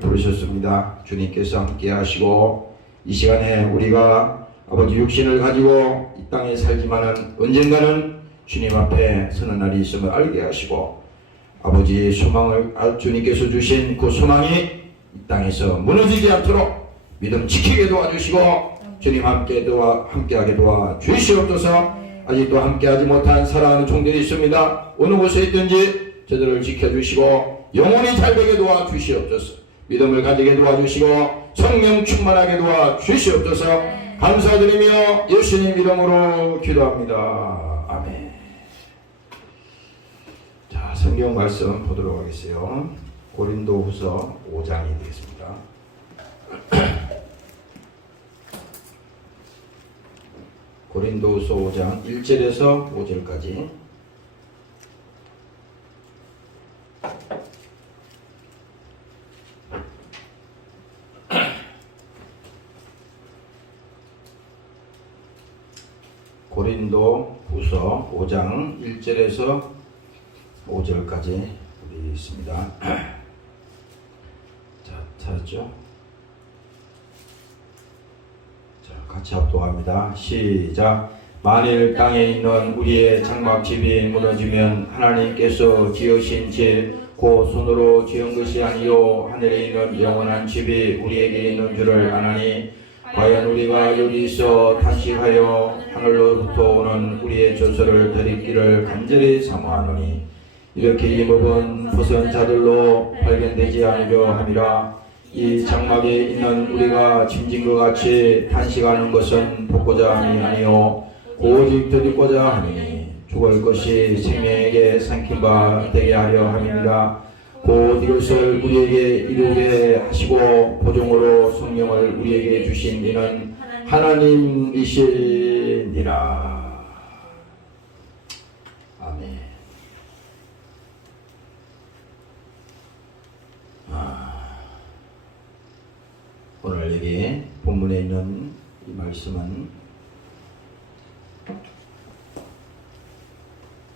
부르셨습니다. 주님께서 함께 하시고 이 시간에 우리가 아버지 육신을 가지고 이 땅에 살지만은 언젠가는 주님 앞에 서는 날이 있음을 알게 하시고 아버지의 소망을 주님께서 주신 그 소망이 이 땅에서 무너지지 않도록 믿음 지키게 도와주시고 주님 함께하게 도와주시옵소서. 아직도 함께하지 못한 사랑하는 종들이 있습니다. 어느 곳에 있든지 저들을 지켜주시고 영원히 살되게 도와주시옵소서. 믿음을 가지게 도와주시고 성령 충만하게 도와주시옵소서. 감사드리며 예수님 이름으로 기도합니다. 아멘. 자, 성경 말씀 보도록 하겠어요. 고린도후서 5장이 되겠습니다. 고린도후서 5장 1절에서 5절까지. 고린도후서 5장 1절에서 5절까지 우리 있습니다. 자, 찾았죠? 같이 합독합니다. 시작. 만일 땅에 있는 우리의 장막집이 무너지면 하나님께서 지으신 집 곧 손으로 지은 것이 아니요 하늘에 있는 영원한 집이 우리에게 있는 줄을 아나니 과연 우리가 여기서 탄식하여 하늘로부터 오는 우리의 조서를 드리기를 간절히 사모하노니 이렇게 이 법은 벗은 자들로 발견되지 않으려 함이라. 이 장막에 있는 우리가 짐진 것 같이 탄식하는 것은 벗고자 함이 아니요 오직 드리고자 함이니 죽을 것이 생명에게 삼킨 바 되게 하려 함이니라. 곧 이것을 우리에게 이루게 하시고 보종으로 성령을 우리에게 주신 이는 하나님이시니라. 아멘. 오늘 여기 본문에 있는 이 말씀은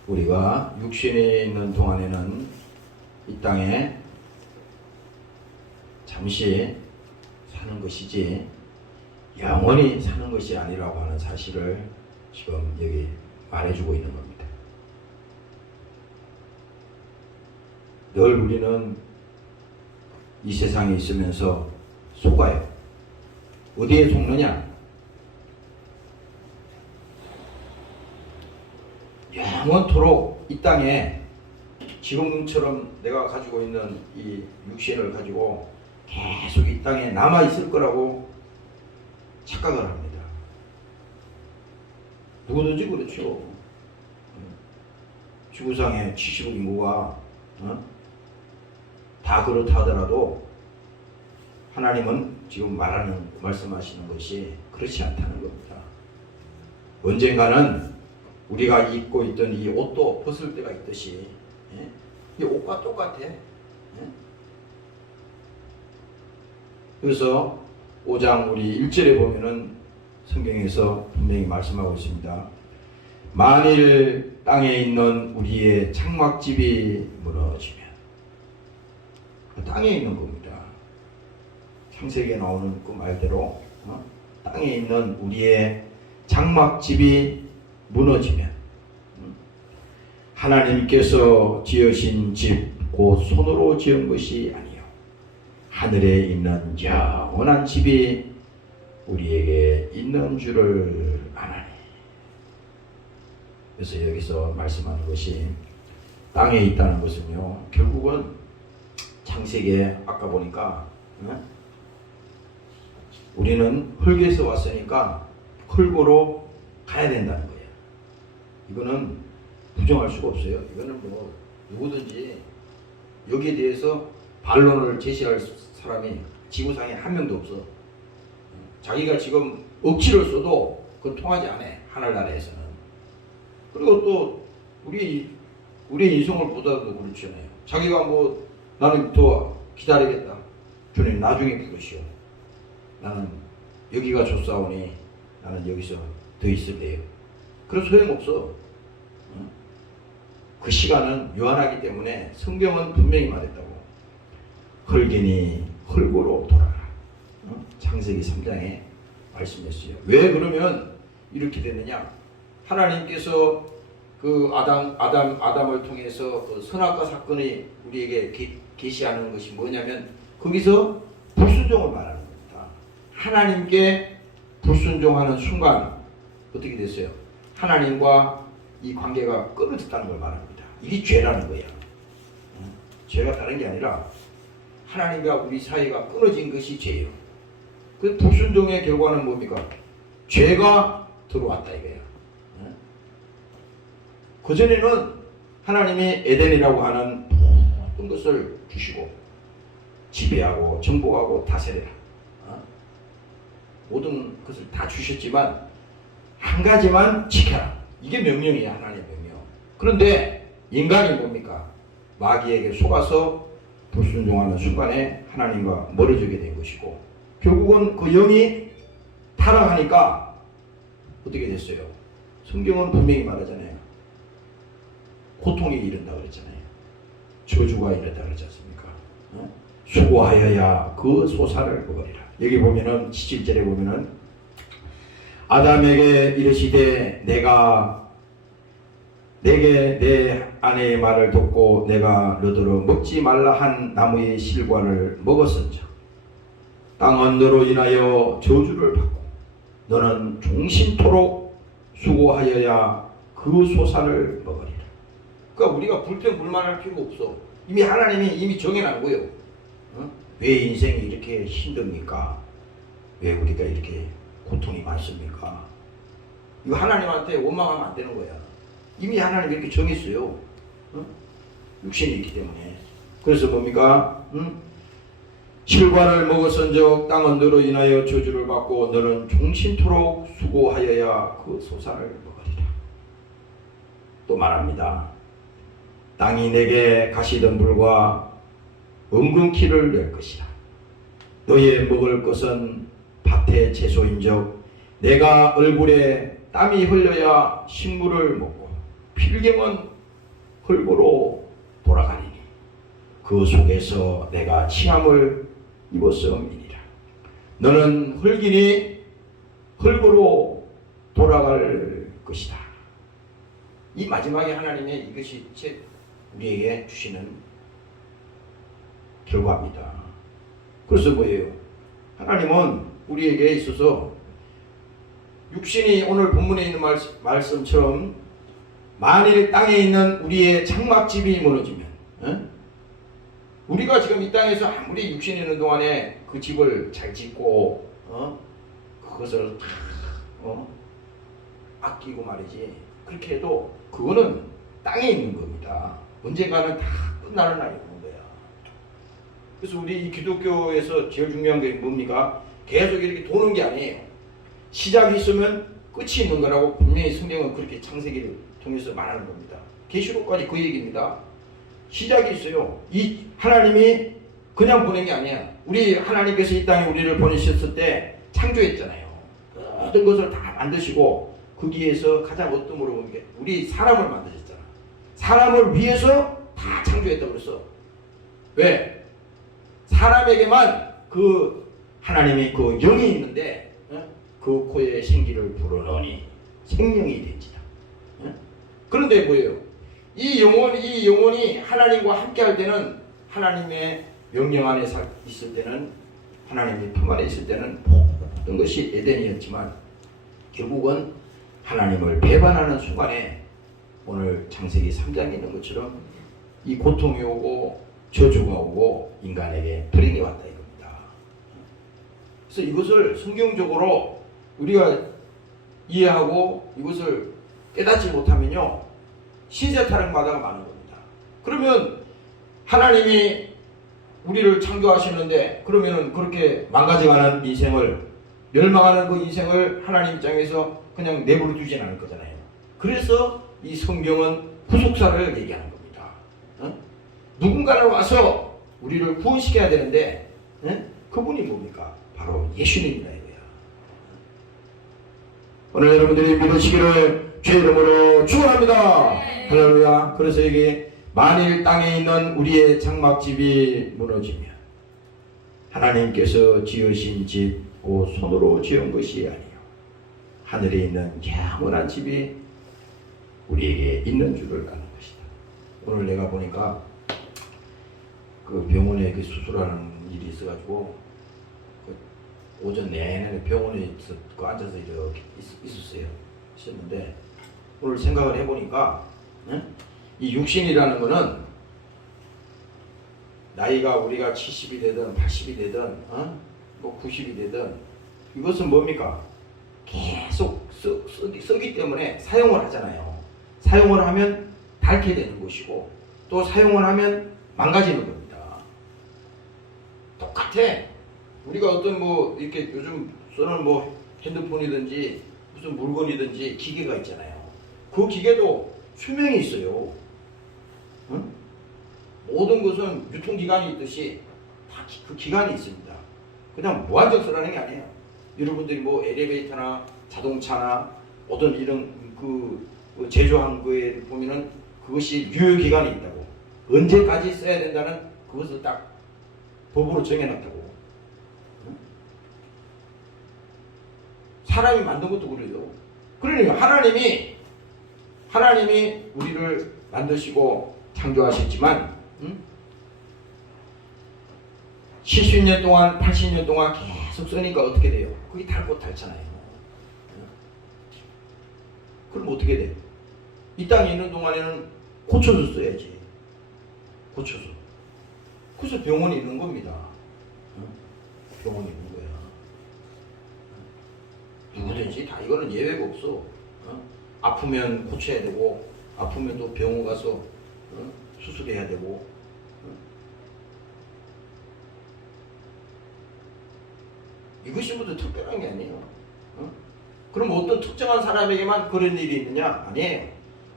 우리가 육신에 있는 동안에는 이 땅에 잠시 사는 것이지 영원히 사는 것이 아니라고 하는 사실을 지금 여기 말해주고 있는 겁니다. 늘 우리는 이 세상에 있으면서 속아요. 어디에 속느냐? 영원토록 이 땅에 지금처럼 내가 가지고 있는 이 육신을 가지고 계속 이 땅에 남아있을 거라고 착각을 합니다. 누구든지 그렇죠. 지구상에 70억 인구가 다 그렇다 하더라도 하나님은 지금 말씀하시는 것이 그렇지 않다는 겁니다. 언젠가는 우리가 입고 있던 이 옷도 벗을 때가 있듯이 이 옷과 똑같아. 그래서 5장 우리 1절에 보면은 성경에서 분명히 말씀하고 있습니다. 만일 땅에 있는 우리의 장막집이 무너지면, 땅에 있는 겁니다. 창세기에 나오는 그 말대로 땅에 있는 우리의 장막집이 무너지면 하나님께서 지으신 집 곧 손으로 지은 것이 아니요 하늘에 있는 영원한 집이 우리에게 있는 줄을 아나니. 그래서 여기서 말씀하는 것이 땅에 있다는 것은요, 결국은 창세기에 아까 보니까 우리는 흙에서 왔으니까 흙으로 가야 된다는 거예요. 이거는 부정할 수가 없어요. 이거는 뭐 누구든지 여기에 대해서 반론을 제시할 사람이 지구상에 한 명도 없어. 자기가 지금 억지를 써도 그건 통하지 않아. 하늘나라에서는. 그리고 또 우리 인성을 보다도 그렇잖아요. 자기가 뭐 나는 더 기다리겠다. 주님 나중에 부르시오. 나는 여기가 좋사오니 나는 여기서 더 있을래요. 그런 소용없어. 그 시간은 유한하기 때문에 성경은 분명히 말했다고. 흙이니 흙으로 돌아가라. 창세기 3장에 말씀했어요. 왜 그러면 이렇게 되느냐? 하나님께서 그 아담을 통해서 그 선악과 사건이 우리에게 계시하는 것이 뭐냐면 거기서 불순종을 말하는 겁니다. 하나님께 불순종하는 순간 어떻게 됐어요? 하나님과 이 관계가 끊어졌다는 걸 말합니다. 이게 죄라는 거야. 죄가 다른 게 아니라 하나님과 우리 사이가 끊어진 것이 죄예요. 그 불순종의 결과는 뭡니까? 죄가 들어왔다 이거야. 그전에는 하나님이 에덴이라고 하는 모든 것을 주시고 지배하고 정복하고 다스려라. 모든 것을 다 주셨지만 한 가지만 지켜라. 이게 명령이야. 하나님의 명령. 그런데 인간이 뭡니까? 마귀에게 속아서 불순종하는 순간에 하나님과 멀어지게 된 것이고 결국은 그 영이 타락하니까 어떻게 됐어요? 성경은 분명히 말하잖아요. 고통이 이른다 그랬잖아요. 저주가 이른다 그러지 않습니까? 수고하여야 그 소사를 먹으리라. 여기 보면은 17절에 보면은 아담에게 이르시되 내가 내게 내 아내의 말을 듣고 내가 너더러 먹지 말라 한 나무의 실과를 먹었은즉 땅은 너로 인하여 저주를 받고 너는 종신토록 수고하여야 그 소사를 먹으리라. 그러니까 우리가 불평불만할 필요가 없어. 이미 하나님이 이미 정해놨고요. 왜 인생이 이렇게 힘듭니까? 왜 우리가 이렇게 고통이 많습니까? 이거 하나님한테 원망하면 안 되는 거야. 이미 하나님이 이렇게 정했어요. 육신이 있기 때문에. 그래서 뭡니까? 실과를 먹었은즉 땅은 너로 인하여 저주를 받고 너는 종신토록 수고하여야 그 소사를 먹으리라. 또 말합니다. 땅이 내게 가시덤불과 은근키를 낼 것이라. 너의 먹을 것은 밭의 채소인즉 내가 얼굴에 땀이 흘려야 식물을 먹고 필경은 흙으로 돌아가리니 그 속에서 내가 치함을 입었음이니라. 너는 흙이니 흙으로 돌아갈 것이다. 이 마지막에 하나님의 이것이 우리에게 주시는 결과입니다. 그래서 뭐예요? 하나님은 우리에게 있어서 육신이 오늘 본문에 있는 말씀처럼 만일 땅에 있는 우리의 장막집이 무너지면 우리가 지금 이 땅에서 아무리 육신이 있는 동안에 그 집을 잘 짓고 그것을 아끼고 말이지 그렇게 해도 그거는 땅에 있는 겁니다. 언젠가는 다 끝나는 날이 오는 거야. 그래서 우리 이 기독교에서 제일 중요한 게 뭡니까? 계속 이렇게 도는 게 아니에요. 시작이 있으면 끝이 있는 거라고 분명히 성경은 그렇게 창세기를 통해서 말하는 겁니다. 계시록까지 그 얘기입니다. 시작이 있어요. 이 하나님이 그냥 보낸 게 아니야. 우리 하나님께서 이 땅에 우리를 보내셨을 때 창조했잖아요. 모든 것을 다 만드시고 거기에서 가장 어떤 거로 보면 우리 사람을 만드셨잖아. 사람을 위해서 다 창조했다고 그랬어. 왜? 사람에게만 그 하나님이 그 영이 있는데 그 코에 생기를 불어넣으니 생명이 된지다. 그런데 뭐예요? 이 영혼이 하나님과 함께 할 때는 하나님의 명령 안에 있을 때는 하나님의 품 안에 있을 때는 모든 것이 에덴이었지만 결국은 하나님을 배반하는 순간에 오늘 창세기 3장에 있는 것처럼 이 고통이 오고 저주가 오고 인간에게 불행이 왔다 이겁니다. 그래서 이것을 성경적으로 우리가 이해하고 이것을 깨닫지 못하면요 시세타령마다가 많은 겁니다. 그러면 하나님이 우리를 창조하시는데 그러면은 그렇게 망가져가는 인생을 멸망하는 그 인생을 하나님 입장에서 그냥 내버려 두진 않을 거잖아요. 그래서 이 성경은 구속사를 얘기하는 겁니다. 누군가를 와서 우리를 구원시켜야 되는데 그분이 뭡니까? 바로 예수님이다 이거야. 오늘 여러분들이 믿으시기를 주의 이름으로 축원합니다. 할렐루야. 그래서 여기 만일 땅에 있는 우리의 장막집이 무너지면 하나님께서 지으신 집 곧 손으로 지은 것이 아니요 하늘에 있는 영원한 집이 우리에게 있는 줄을 아는 것이다. 오늘 내가 보니까 그 병원에 그 수술하는 일이 있어가지고 그 오전 내내 병원에 그 앉아서 이렇게 있었는데 오늘 생각을 해보니까 이 육신이라는 거는 나이가 우리가 70이 되든 80이 되든 뭐 90이 되든 이것은 뭡니까? 계속 쓰기 때문에 사용을 하잖아요. 사용을 하면 닳게 되는 것이고 또 사용을 하면 망가지는 겁니다. 똑같아. 우리가 어떤 뭐 이렇게 요즘 쓰는 뭐 핸드폰이든지 무슨 물건이든지 기계가 있잖아요. 그 기계도 수명이 있어요. 응? 모든 것은 유통기간이 있듯이 다 그 기간이 있습니다. 그냥 무한정 쓰라는 게 아니에요. 여러분들이 뭐 엘리베이터나 자동차나 어떤 이런 그 제조한 거에 보면은 그것이 유효기간이 있다고. 언제까지 써야 된다는 그것을 딱 법으로 정해놨다고. 사람이 만든 것도 그래요. 그러니까 하나님이 우리를 만드시고 창조하셨지만 70년 동안 80년 동안 계속 쓰니까 어떻게 돼요? 그게 닳고 닳잖아요. 그럼 어떻게 돼? 이 땅에 있는 동안에는 고쳐서 써야지. 고쳐서. 그래서 병원이 있는 겁니다. 병원이 있는 거야. 누구든지 다 이거는 예외가 없어. 아프면 고쳐야 되고 아프면 또 병원 가서 수술해야 되고 이것이 모두 특별한 게 아니에요. 그럼 어떤 특정한 사람에게만 그런 일이 있느냐? 아니에요.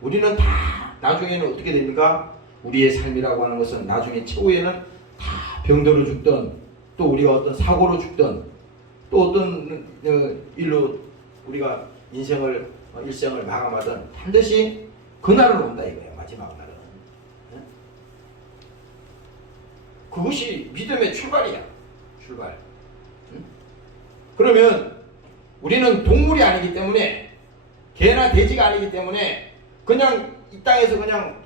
우리는 다 나중에는 어떻게 됩니까? 우리의 삶이라고 하는 것은 나중에 최후에는 다 병들어 죽든 또 우리가 어떤 사고로 죽든 또 어떤 일로 우리가 일생을 마감하든 반드시 그날은 온다 이거예요. 마지막 날은. 그것이 믿음의 출발이야. 출발. 그러면 우리는 동물이 아니기 때문에 개나 돼지가 아니기 때문에 그냥 이 땅에서 그냥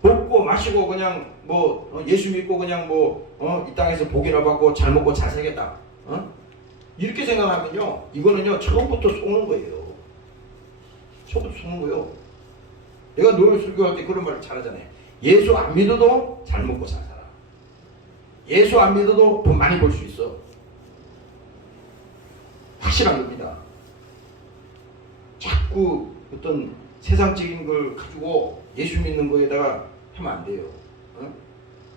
먹고 마시고 그냥 뭐 예수 믿고 그냥 뭐 이 땅에서 복이나 받고 잘 먹고 잘 살겠다. 이렇게 생각하면요 이거는요 처음부터 속는 거예요. 처음부터 속는 거예요. 내가 늘 설교할 때 그런 말을 잘하잖아요. 예수 안 믿어도 잘 먹고 잘 살아. 예수 안 믿어도 돈 많이 벌 수 있어. 확실한 겁니다. 자꾸 어떤 세상적인 걸 가지고 예수 믿는 거에다가 하면 안 돼요.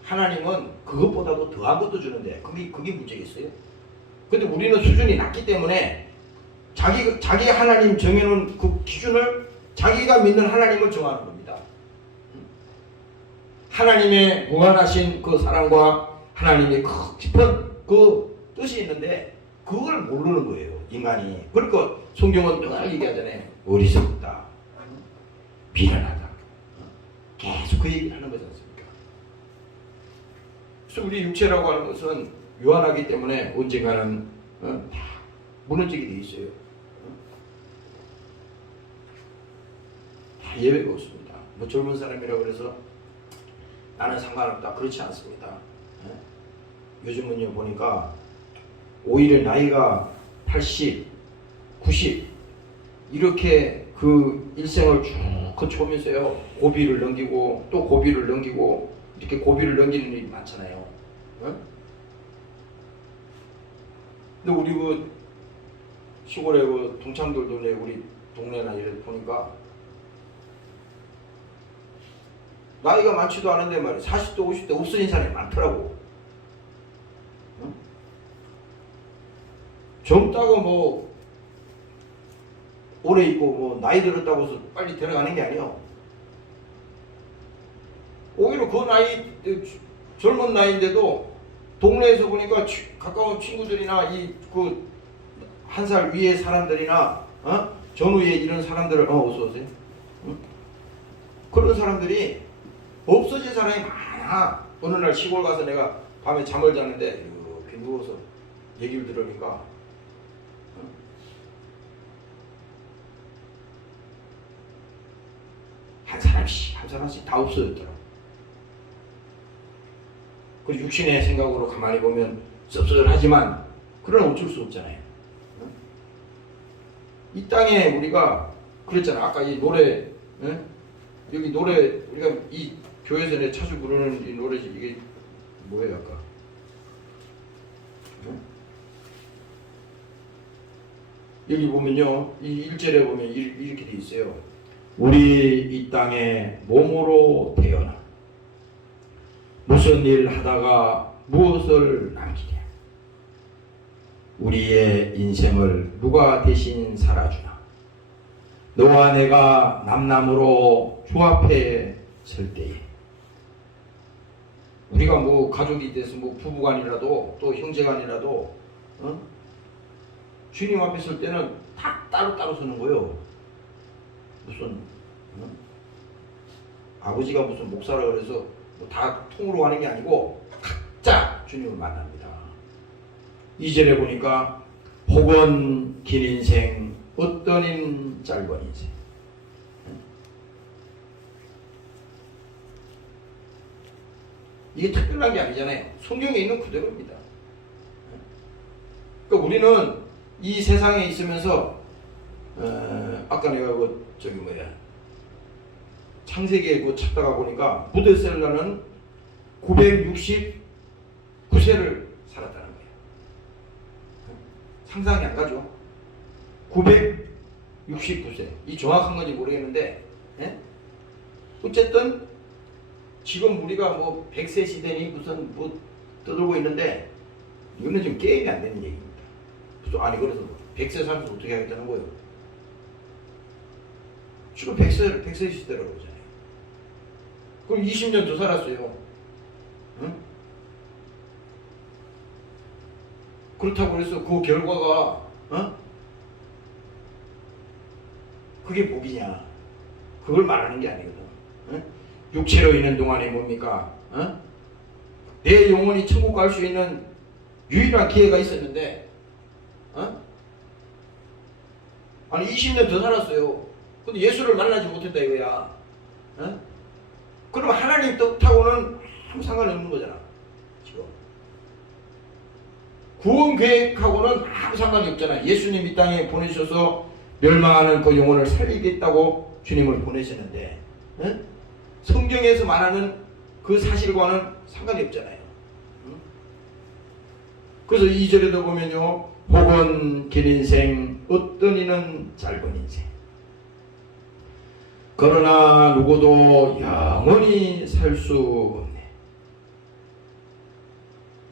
하나님은 그것보다도 더한 것도 주는데 그게 문제겠어요? 근데 우리는 수준이 낮기 때문에 자기 하나님 정해놓은 그 기준을 자기가 믿는 하나님을 정하는 겁니다. 하나님의 무한하신 그 사랑과 하나님의 깊은 그 뜻이 있는데 그걸 모르는 거예요. 인간이. 그러니까 성경은 늘 얘기하잖아요. 어리석다. 미련하다. 계속 그 얘기를 하는 거지 않습니까? 그래서 우리 육체라고 하는 것은 유한하기 때문에 언젠가는 다 무너지게 돼 있어요. 다 예외가 없습니다. 뭐 젊은 사람이라고 그래서 나는 상관없다. 그렇지 않습니다. 요즘은요 보니까 오히려 나이가 80, 90 이렇게 그 일생을 쭉 거쳐오면서요 고비를 넘기고 또 고비를 넘기고 이렇게 고비를 넘기는 일이 많잖아요. 근데 우리 그 시골에 그 동창들도 우리 동네나 이래 보니까 나이가 많지도 않은데 말이야 40대 50대 없어진 사람이 많더라고. 젊다고 뭐 오래 있고 뭐 나이 들었다고 해서 빨리 데려가는 게 아니에요. 오히려 그 나이 젊은 나이인데도 동네에서 보니까 가까운 친구들이나 이 그 한 살 위의 사람들이나 전후에 이런 사람들을 어서 오세요. 그런 사람들이 없어진 사람이 많아. 어느 날 시골 가서 내가 밤에 잠을 자는데 이렇게 누워서 얘기를 들으니까 한 사람씩 다 없어졌더라고. 그 육신의 생각으로 가만히 보면 씁쓸하지만 그러나 어쩔 수 없잖아요. 이 땅에 우리가 그랬잖아. 아까 이 노래, 여기 노래 우리가 이 교회에서 내 자주 부르는 이 노래지. 이게 뭐예요 아까? 여기 보면요, 이 1절에 보면 이렇게 돼 있어요. 우리 이 땅에 몸으로 태어나 무슨 일 하다가 무엇을 남기랴. 우리의 인생을 누가 대신 살아주나. 너와 내가 남남으로 주 앞에 설 때에 우리가 뭐 가족이 돼서 뭐 부부간이라도 또 형제간이라도 주님 앞에 설 때는 다 따로따로 서는 거예요. 무슨 아버지가 무슨 목사라 그래서 뭐 다 통으로 가는 게 아니고 각자 주님을 만납니다. 2절에 보니까 혹은 긴 인생 어떠인 짧은 인생. 이게 특별한 게 아니잖아요. 성경에 있는 그대로입니다. 그러니까 우리는 이 세상에 있으면서 아까 내가 그 저기 뭐야 창세기에 그 찾다가 보니까 무드셀라는 969세를 살았다는 거예요. 상상이 안 가죠? 969세. 이 정확한 건지 모르겠는데, 어쨌든 지금 우리가 뭐 100세 시대니 무슨 뭐 떠들고 있는데 이거는 지금 게임이 안 되는 얘기입니다. 아니 그래서 100세 살면서 어떻게 하겠다는 거예요? 지금 100세 시대라고 그러잖아요. 그럼 20년 더 살았어요. 응? 그렇다고 해서 그 결과가 그게 복이냐? 그걸 말하는 게 아니거든. 응? 육체로 있는 동안에 뭡니까? 내 영혼이 천국 갈 수 있는 유일한 기회가 있었는데 아니 20년 더 살았어요. 근데 예수를 만나지 못했다 이거야. 그럼 하나님 뜻하고는 아무 상관없는 거잖아. 지금 구원 계획하고는 아무 상관이 없잖아. 예수님 이 땅에 보내셔서 멸망하는 그 영혼을 살리겠다고 주님을 보내시는데 성경에서 말하는 그 사실과는 상관이 없잖아요. 그래서 2절에도 보면요, 혹은 긴 인생 어떤 이는 짧은 인생. 그러나 누구도 영원히 살 수 없네.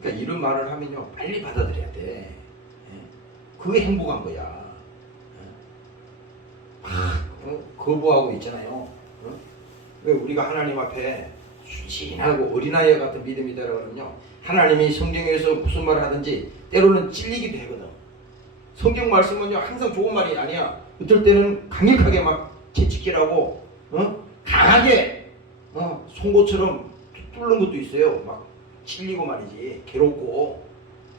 그러니까 이런 말을 하면요, 빨리 받아들여야 돼. 그게 행복한 거야. 거부하고 있잖아요. 우리가 하나님 앞에 순진하고 어린아이 같은 믿음이다라고 하면요, 하나님이 성경에서 무슨 말을 하든지 때로는 찔리기도 하거든. 성경 말씀은요 항상 좋은 말이 아니야. 어떨 때는 강력하게 막 채찍질하고 강하게 송곳처럼 뚫는 것도 있어요. 막 찔리고 말이지. 괴롭고.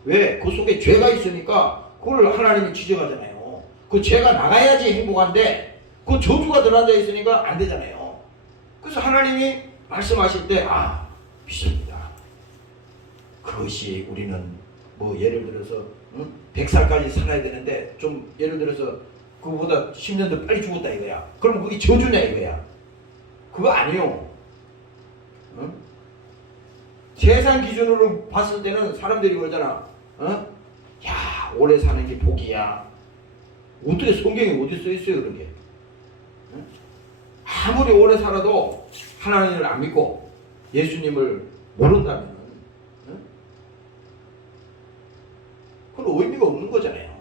왜? 그 속에 죄가 있으니까 그걸 하나님이 지적하잖아요. 그 죄가 나가야지 행복한데 그 저주가 들어앉아 있으니까 안 되잖아요. 그래서 하나님이 말씀하실 때 믿습니다. 그것이 우리는 뭐 예를 들어서 100살까지 살아야 되는데 좀 예를 들어서 그거보다 10년 더 빨리 죽었다 이거야. 그럼 그게 저주냐 이거야. 그거 아니요. 세상 기준으로 봤을 때는 사람들이 그러잖아. 야, 오래 사는 게 복이야. 어떻게 성경에 어디 써 있어요 그런 게. 아무리 오래 살아도 하나님을 안 믿고 예수님을 모른다면 그건 의미가 없는 거잖아요.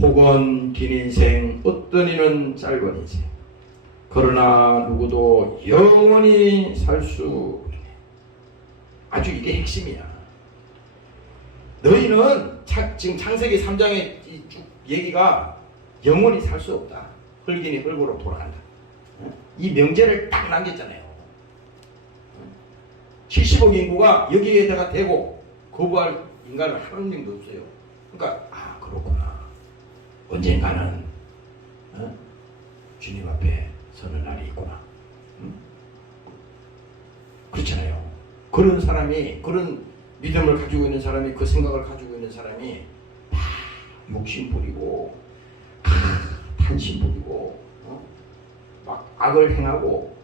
혹은 긴 인생 어떤 이는 짧은 인생. 그러나 누구도 영원히 살 수 없네. 아주 이게 핵심이야. 너희는 지금 창세기 3장의 쭉 얘기가 영원히 살 수 없다. 흙이니 흙으로 돌아간다. 이 명제를 딱 남겼잖아요. 70억 인구가 여기에다가 대고 거부할 인간은 한 명도 없어요. 그러니까 그렇구나. 언젠가는 주님 앞에 서는 날이 있구나. 그렇잖아요. 그런 사람이, 그런 믿음을 가지고 있는 사람이, 그 생각을 가지고 있는 사람이 다 욕심 부리고 탄심 부리고 막 악을 행하고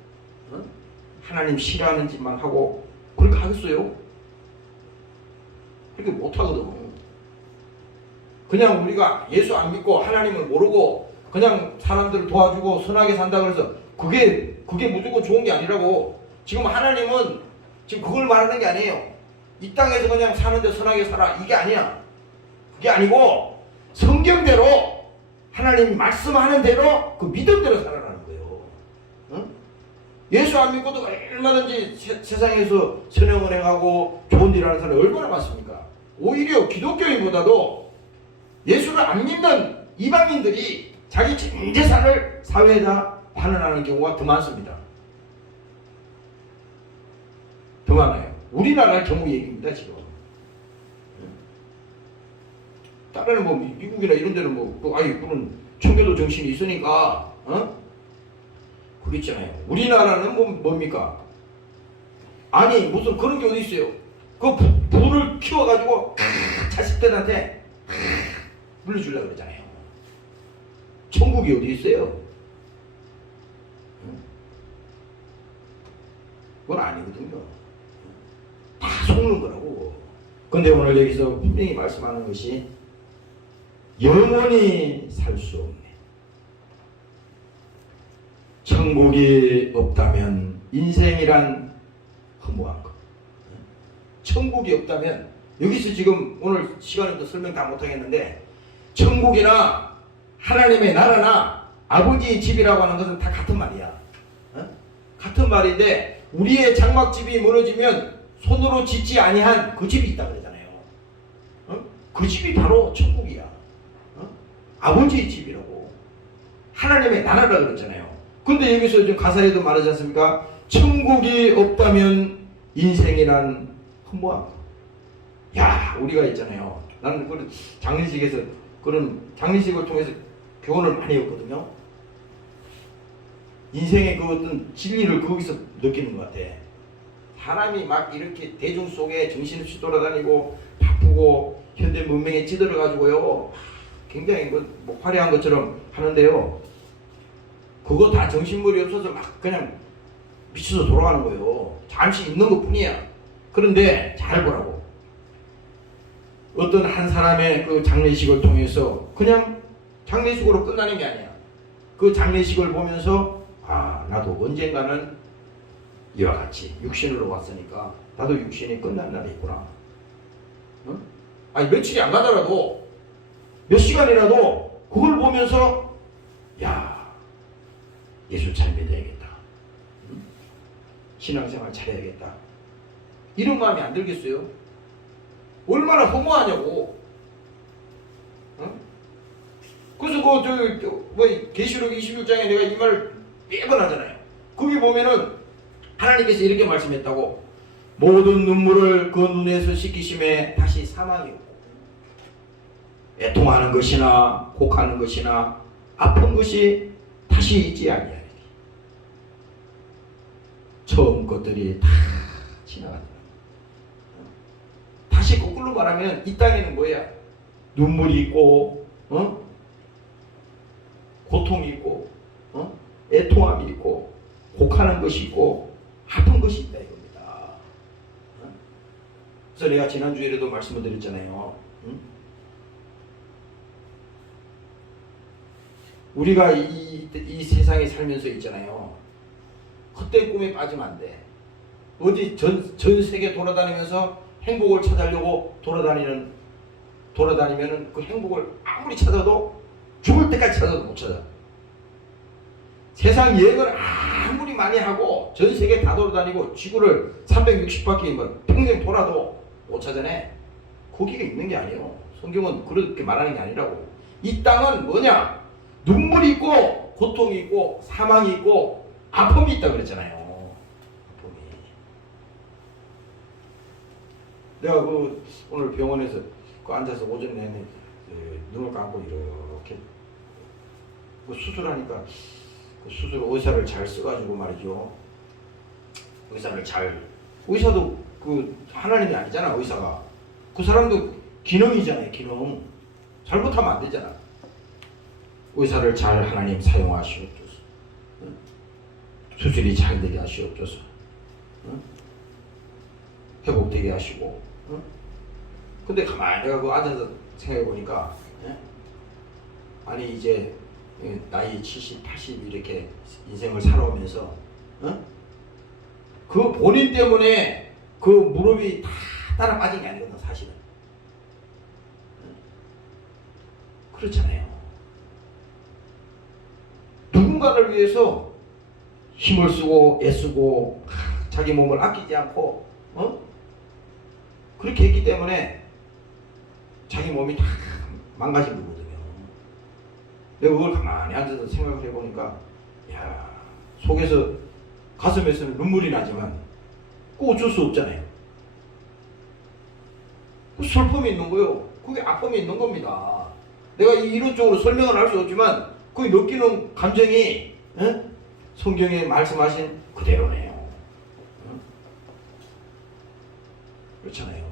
하나님 싫어하는 짓만 하고 그렇게 하겠어요? 그렇게 못하거든. 그냥 우리가 예수 안 믿고 하나님을 모르고 그냥 사람들을 도와주고 선하게 산다 그래서 그게 무조건 좋은 게 아니라고. 지금 하나님은 지금 그걸 말하는 게 아니에요. 이 땅에서 그냥 사는데 선하게 살아, 이게 아니야. 그게 아니고 성경대로 하나님이 말씀하는 대로 그 믿음대로 살아가는 거예요. 응? 예수 안 믿고도 얼마든지 세상에서 선행을 행하고 좋은 일 하는 사람이 얼마나 많습니까? 오히려 기독교인보다도 예수를 안 믿는 이방인들이 자기 전 재산을 사회에다 환원하는 경우가 더 많습니다. 더 많아요. 우리나라의 경우 얘기입니다, 지금. 다른 뭐 미국이나 이런 데는 그런 청교도 정신이 있으니까 그렇잖아요. 우리나라는 뭡니까? 아니 무슨 그런 게 어디 있어요? 그 부를 키워가지고 자식들한테 물려주려고 그러잖아요. 천국이 어디 있어요? 그건 아니거든요. 다 속는 거라고. 근데 오늘 여기서 분명히 말씀하는 것이 영원히 살 수 없네. 천국이 없다면 인생이란 허무한 것. 천국이 없다면, 여기서 지금 오늘 시간에도 설명 다 못하겠는데, 천국이나 하나님의 나라나 아버지의 집이라고 하는 것은 다 같은 말이야. 같은 말인데 우리의 장막집이 무너지면 손으로 짓지 아니한 그 집이 있다 그러잖아요. 그 집이 바로 천국이야. 아버지의 집이라고. 하나님의 나라라 그랬잖아요. 근데 여기서 좀 가사에도 말하지 않습니까? 천국이 없다면 인생이란 허무한 것. 야, 우리가 있잖아요. 나는 그런 장례식에서 그런 장례식을 통해서 교훈을 많이 했거든요. 인생의 그 어떤 진리를 거기서 느끼는 것 같아. 사람이 막 이렇게 대중 속에 정신없이 돌아다니고 바쁘고 현대 문명에 찌들어가지고요. 굉장히 뭐 화려한 것처럼 하는데요. 그거 다 정신머리 없어서 막 그냥 미쳐서 돌아가는 거예요. 잠시 있는 것 뿐이야. 그런데 잘 보라고. 어떤 한 사람의 그 장례식을 통해서 그냥 장례식으로 끝나는 게 아니야. 그 장례식을 보면서 나도 언젠가는 이와 같이 육신으로 왔으니까 나도 육신이 끝난 날이 있구나. 응? 아니 며칠이 안 가더라도 몇 시간이라도 그걸 보면서 야, 예수 잘 믿어야겠다. 응? 신앙생활 잘해야겠다. 이런 마음이 안 들겠어요? 얼마나 허무하냐고. 응? 그래서 계시록 21장에 내가 이 말을 매번 하잖아요. 거기 보면은 하나님께서 이렇게 말씀했다고. 모든 눈물을 그 눈에서 씻기심에 다시 사망이 없고 애통하는 것이나 곡하는 것이나 아픈 것이 다시 있지 아니하리니. 처음 것들이 다 지나간다. 다시 거꾸로 말하면 이 땅에는 뭐야? 눈물이 있고 고통이 있고 애통함이 있고 곡하는 것이 있고 아픈 것이 있다 이겁니다. 그래서 내가 지난주에도 말씀을 드렸잖아요. 우리가 이 세상에 살면서 있잖아요. 헛된 꿈에 빠지면 안 돼. 어디 전 세계 돌아다니면서 행복을 찾으려고 돌아다니면은 그 행복을 아무리 찾아도 죽을 때까지 찾아도 못 찾아. 세상 여행을 아무리 많이 하고 전 세계 다 돌아다니고 지구를 360바퀴 평생 돌아도 못 찾아내. 거기가 있는 게 아니에요. 성경은 그렇게 말하는 게 아니라고. 이 땅은 뭐냐? 눈물이 있고 고통이 있고 사망이 있고 아픔이 있다 그랬잖아요. 아픔이. 내가 오늘 병원에서 앉아서 오전 내내 눈을 감고 이렇게 수술하니까 수술 의사를 잘 써가지고 말이죠. 의사도 하나님이 아니잖아. 의사가 그 사람도 기능이잖아요. 기능 잘못하면 안 되잖아. 의사를 잘 하나님 사용하시옵소서. 수술이 잘 되게 하시옵소서. 회복되게 하시고. 근데 가만히 내가 앉아서 생각해 보니까 아니 이제 나이 70, 80 이렇게 인생을 살아오면서 그 본인 때문에 그 무릎이 다 따라 빠진 게 아니거든 사실은. 그렇잖아요. 누군가를 위해서 힘을 쓰고 애쓰고 자기 몸을 아끼지 않고 그렇게 했기 때문에 자기 몸이 다 망가진 거거든요. 내가 그걸 가만히 앉아서 생각을 해보니까 야, 속에서 가슴에서는 눈물이 나지만 그거 어쩔 수 없잖아요. 그 슬픔이 있는 거요. 그게 아픔이 있는 겁니다. 내가 이론적으로 설명을 할 수 없지만 그 느끼는 감정이 성경에 말씀하신 그대로네요. 그렇잖아요.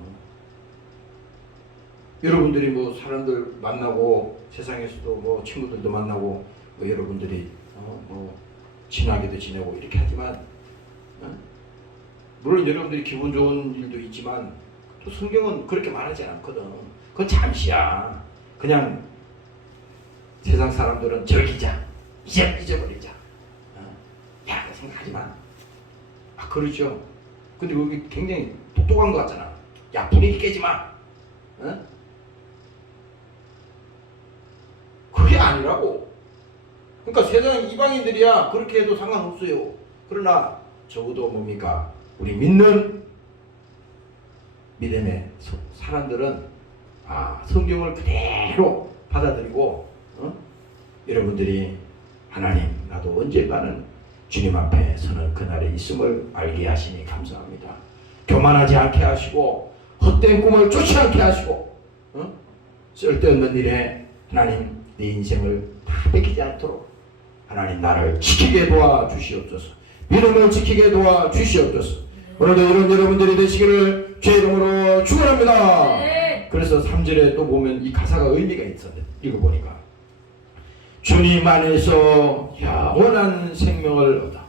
여러분들이 뭐 사람들 만나고 세상에서도 뭐 친구들도 만나고 뭐 여러분들이 뭐 친하게도 지내고 이렇게 하지만 물론 여러분들이 기분 좋은 일도 있지만 또 성경은 그렇게 말하지 않거든. 그건 잠시야. 그냥 세상 사람들은 즐기자, 잊어버리자. 야, 생각하지 마. 아, 그렇죠. 근데 여기 굉장히 똑똑한 것 같잖아. 야, 분위기 깨지 마. 그게 아니라고. 그러니까 세상 이방인들이야 그렇게 해도 상관없어요. 그러나 적어도 뭡니까? 우리 믿는 믿음의 사람들은 성경을 그대로 받아들이고 여러분들이 하나님 나도 언젠가는 주님 앞에 서는 그날에 있음을 알게 하시니 감사합니다. 교만하지 않게 하시고 헛된 꿈을 쫓지 않게 하시고 쓸데없는 일에 하나님 내 인생을 다 뺏기지 않도록 하나님 나를 지키게 도와주시옵소서. 믿음을 지키게 도와주시옵소서. 오늘도 이런 여러분들이 되시기를 주의 이름으로 축원합니다. 네. 그래서 3절에 또 보면 이 가사가 의미가 있었는데 읽어보니까 주님 안에서 영원한 생명을 얻어.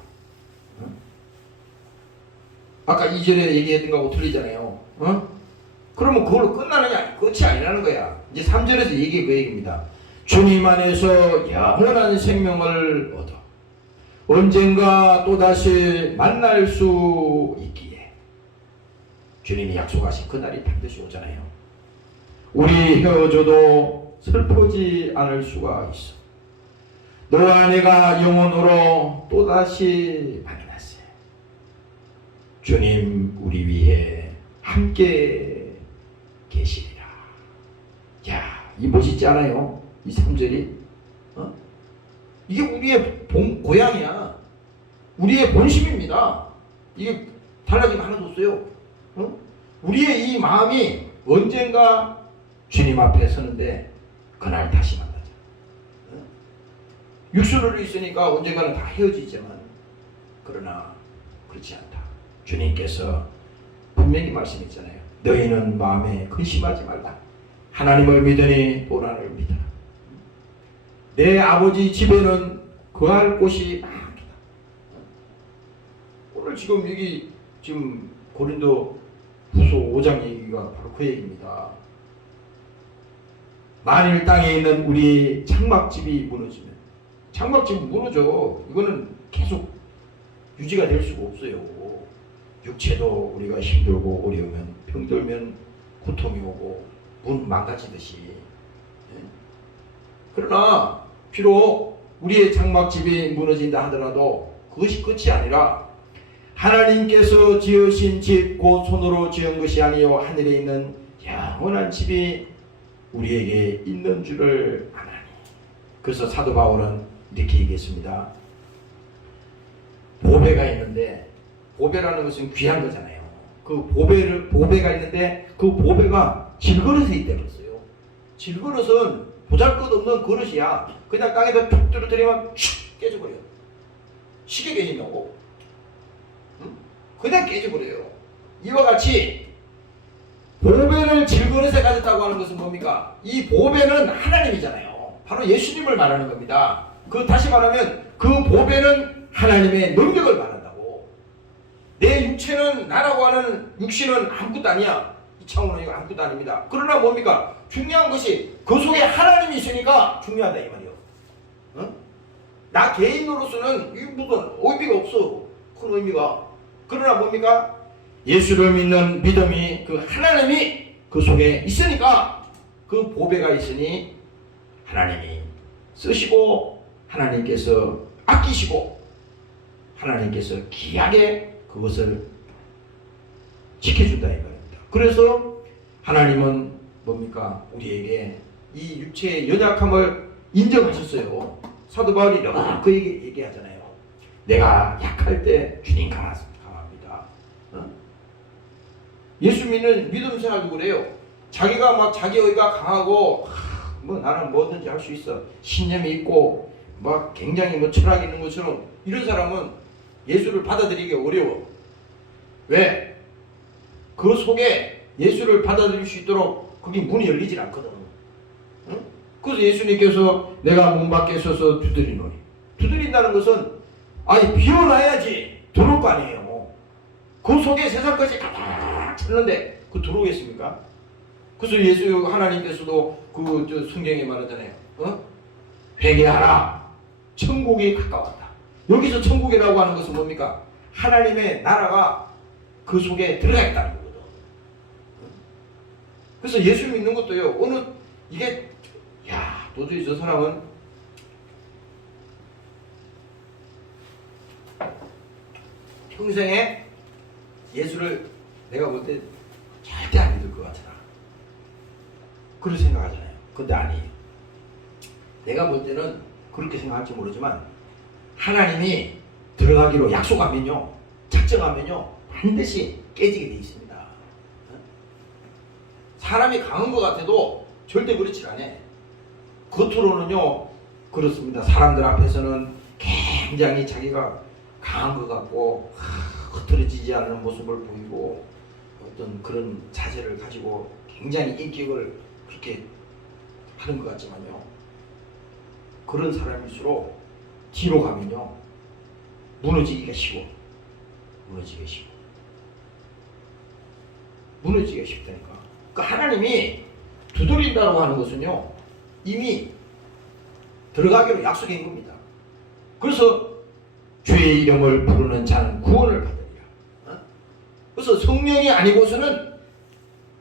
아까 2절에 얘기했던 거하고 틀리잖아요. 그러면 그걸로 끝나느냐? 끝이 아니라는 거야. 이제 3절에서 얘기해 그 얘기입니다. 주님 안에서 영원한 생명을 얻어 언젠가 또다시 만날 수 있기에 주님이 약속하신 그날이 반드시 오잖아요. 우리 헤어져도 슬프지 않을 수가 있어. 너와 내가 영원으로 또다시 만났어요. 주님 우리 위해 함께 계시리라. 야, 이 멋있지 않아요? 이 3절이 이게 우리의 고향이야. 우리의 본심입니다. 이게 달라진 거 하나도 없어요. 우리의 이 마음이 언젠가 주님 앞에 서는데 그날 다시 만나자. 육신으로 있으니까 언젠가는 다 헤어지지만 그러나 그렇지 않다. 주님께서 분명히 말씀했잖아요. 너희는 마음에 근심하지 말라. 하나님을 믿으니 도란을 믿어라. 내 아버지 집에는 거할 곳이 많다. 오늘 지금 여기 지금 고린도 후서 5장 얘기가 바로 그 얘기입니다. 만일 땅에 있는 우리 장막집이 무너지면 장막집은 무너져. 이거는 계속 유지가 될 수가 없어요. 육체도 우리가 힘들고 어려우면 병들면 고통이 오고 문 망가지듯이. 그러나 비록 우리의 장막집이 무너진다 하더라도 그것이 끝이 아니라 하나님께서 지으신 집 곧 손으로 지은 것이 아니요 하늘에 있는 영원한 집이 우리에게 있는 줄을 아나니. 그래서 사도 바울은 이렇게 얘기했습니다. 보배가 있는데 보배라는 것은 귀한 거잖아요. 그 보배가 있는데 그 보배가 질그릇에 있다고 했어요. 질그릇은 보잘것없는 그릇이야. 그냥 땅에다 툭 떨어뜨리면 슉 깨져버려. 쉽게 깨지냐고. 응? 그냥 깨져버려요. 이와 같이 보배를 질그릇에 가졌다고 하는 것은 뭡니까? 이 보배는 하나님이잖아요. 바로 예수님을 말하는 겁니다. 그 다시 말하면 그 보배는 하나님의 능력을 말한다고. 내 육체는 나라고 하는 육신은 아무것도 아니야. 이 차원은 이거 아무것도 아닙니다. 그러나 뭡니까? 중요한 것이 그 속에 하나님이 있으니까 중요하다 이 말이요. 어? 나 개인으로서는 이 무슨 의미가 없어. 큰 의미가. 그러나 뭡니까? 예수를 믿는 믿음이 그 하나님이 그 속에 있으니까 그 보배가 있으니 하나님이 쓰시고 하나님께서 아끼시고 하나님께서 귀하게 그것을 지켜준다 이 말입니다. 그래서 하나님은 뭡니까? 우리에게 이 육체의 연약함을 인정하셨어요. 사도 바울이 그 얘기하잖아요. 내가 약할 때 주님 강합니다. 어? 예수 믿는 믿음 생활도 그래요. 자기가 막 자기 의가 강하고 뭐 나는 뭐든지 할 수 있어. 신념이 있고 막 굉장히 뭐 철학이 있는 것처럼 이런 사람은 예수를 받아들이기 어려워. 왜? 그 속에 예수를 받아들일 수 있도록 그게 문이 열리질 않거든. 응? 그래서 예수님께서 내가 문 밖에 서서 두드리노니. 두드린다는 것은 아니 비워놔야지 들어올 거 아니에요. 그 속에 세상까지 가득 찼는데 그 들어오겠습니까? 그래서 예수 하나님께서도 그 성경에 말하잖아요. 어? 회개하라. 천국이 가까웠다. 여기서 천국이라고 하는 것은 뭡니까? 하나님의 나라가 그 속에 들어가 있다는 거거든. 그래서 예수 믿는 것도요. 이게 야 도저히 저 사람은 평생에 예수를 내가 볼 때 절대 안 믿을 것 같아. 그렇게 생각하잖아요. 근데 아니에요. 내가 볼 때는 그렇게 생각할지 모르지만 하나님이 들어가기로 약속하면요, 작정하면요 반드시 깨지게 돼 있습니다. 사람이 강한 것 같아도 절대 그렇지 않아. 겉으로는요 그렇습니다. 사람들 앞에서는 굉장히 자기가 강한 것 같고 흐트러지지 않는 모습을 보이고 어떤 그런 자세를 가지고 굉장히 인격을 그렇게 하는 것 같지만요, 그런 사람일수록 뒤로 가면요 무너지기가 쉬워. 무너지기가 쉽다니까. 그 하나님이 두드린다고 하는 것은요 이미 들어가기로 약속한 겁니다. 그래서 주의 이름을 부르는 자는 구원을 받으리라. 그래서 성령이 아니고서는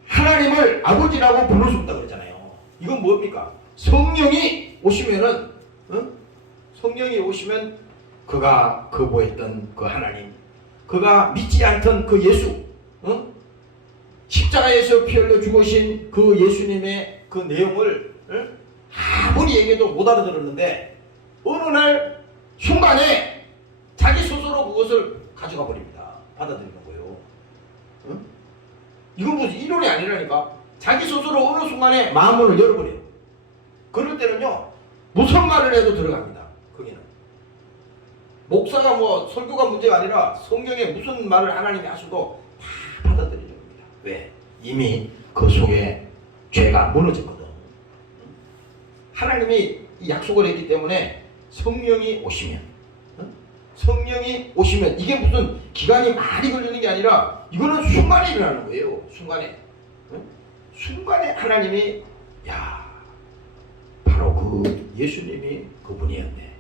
하나님을 아버지라고 부를 수 없다 그러잖아요. 이건 뭡니까? 성령이 오시면은 성령이 오시면 그가 거부했던 그 하나님, 그가 믿지 않던 그 예수, 십자가에서 피 흘려 죽으신 그 예수님의 그 내용을 아무리 얘기해도 못 알아들었는데 어느 날 순간에 자기 스스로 그것을 가져가 버립니다. 받아들이는 거예요. 이건 무슨 이론이 아니라니까. 자기 스스로 어느 순간에 마음을 열어버려요. 그럴 때는요 무슨 말을 해도 들어갑니다. 거기는 목사가 뭐 설교가 문제가 아니라 성경에 무슨 말을 하나님이 하셔도 다 받아들이는 겁니다. 왜? 이미 그 속에 죄가 무너졌거든. 하나님이 이 약속을 했기 때문에 성령이 오시면 이게 무슨 기간이 많이 걸리는 게 아니라 이거는 순간에 일어나는 거예요. 순간에 하나님이 바로 그 예수님이 그분이었네.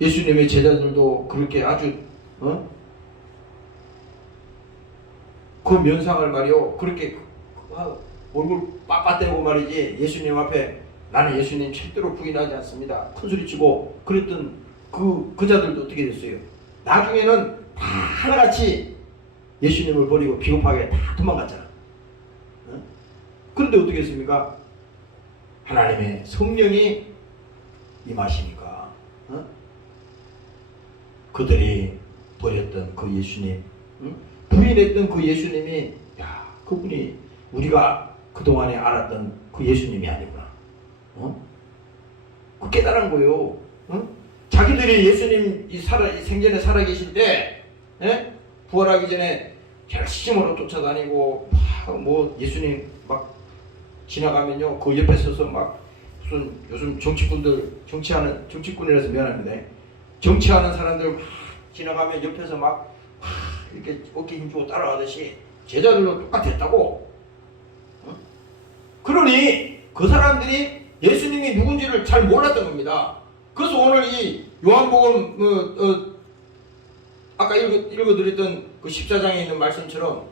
예수님의 제자들도 그렇게 아주 그 면상을 말이요 그렇게 얼굴 빳빳대고 말이지 예수님 앞에 나는 예수님 절대로 부인하지 않습니다 큰소리치고 그랬던 그 자들도 어떻게 됐어요? 나중에는 다 하나같이 예수님을 버리고 비겁하게 다 도망갔잖아. 그런데 어떻게 했습니까? 하나님의 성령이 임하시니까 그들이 버렸던 그 예수님 응? 부인했던 그 예수님이 야 그분이 우리가 그동안에 알았던 그 예수님이 아니구나. 그 깨달은 거요. 자기들이 예수님 이 생전에 살아계실 때 부활하기 전에 열심으로 쫓아다니고 뭐 예수님 막 지나가면요 그 옆에 서서 막 무슨 요즘 정치꾼이라서 미안합니다. 정치하는 사람들 막 지나가면 옆에서 막 이렇게 어깨 힘주고 따라가듯이 제자들로 똑같았다고. 그러니 그 사람들이 예수님이 누군지를 잘 몰랐던 겁니다. 그래서 오늘 이 요한복음 아까 읽어드렸던 그 14장에 있는 말씀처럼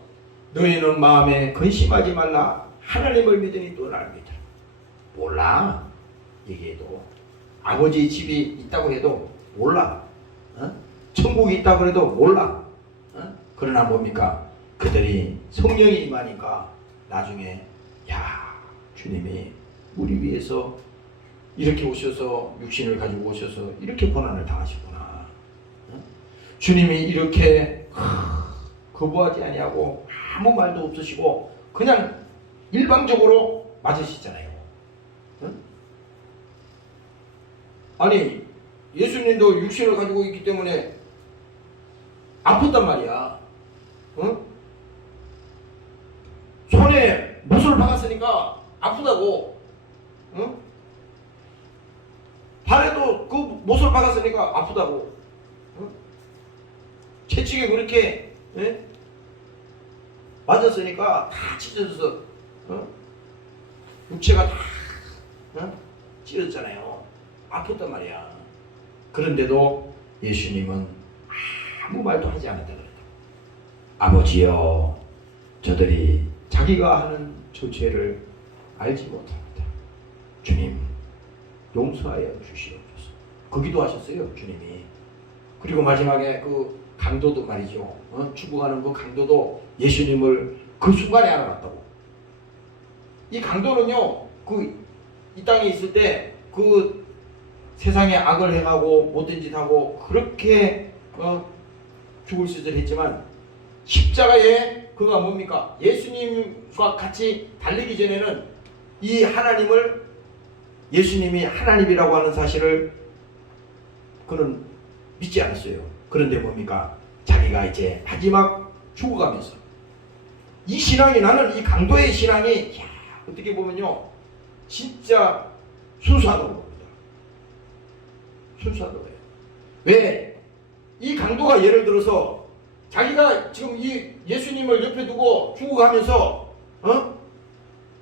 너희는 마음에 근심하지 말라. 하나님을 믿으니 또 나를 믿으라. 몰라. 얘기해도 아버지 집이 있다고 해도 몰라. 천국이 있다고 해도 몰라. 그러나 뭡니까? 그들이 성령이 임하니까 나중에 야 주님이 우리 위해서 이렇게 오셔서 육신을 가지고 오셔서 이렇게 고난을 당하시구나. 주님이 이렇게 거부하지 아니하고 아무 말도 없으시고 그냥 일방적으로 맞으시잖아요. 아니 예수님도 육신을 가지고 있기 때문에 아팠단 말이야. 손에 못을 박았으니까 아프다고. 발에도 그 못을 박았으니까 아프다고. 채찍에 그렇게 맞았으니까 다 찢어져서 육체가 다 찢어졌잖아요. 아팠단 말이야. 그런데도 예수님은 아무 말도 하지 않았다 그랬다. 아버지여 저들이 자기가 하는 저 죄를 알지 못합니다. 주님 용서하여 주시옵소서. 그 기도하셨어요 주님이. 그리고 마지막에 그 강도도 말이죠. 죽어가는 그 강도도 예수님을 그 순간에 알아봤다고. 이 강도는요 이 땅에 있을 때 그 세상에 악을 행하고 못된 짓 하고 그렇게 죽을 수도 했지만 십자가에 그가 뭡니까? 예수님과 같이 달리기 전에는 이 하나님을 예수님이 하나님이라고 하는 사실을 그는 믿지 않았어요. 그런데 뭡니까? 자기가 이제 마지막 죽어가면서 이 신앙이 나는 이 강도의 신앙이 어떻게 보면요 진짜 순수하다고 봅니다. 순수하다고요. 왜? 이 강도가 예를 들어서 자기가 지금 이 예수님을 옆에 두고 죽어가면서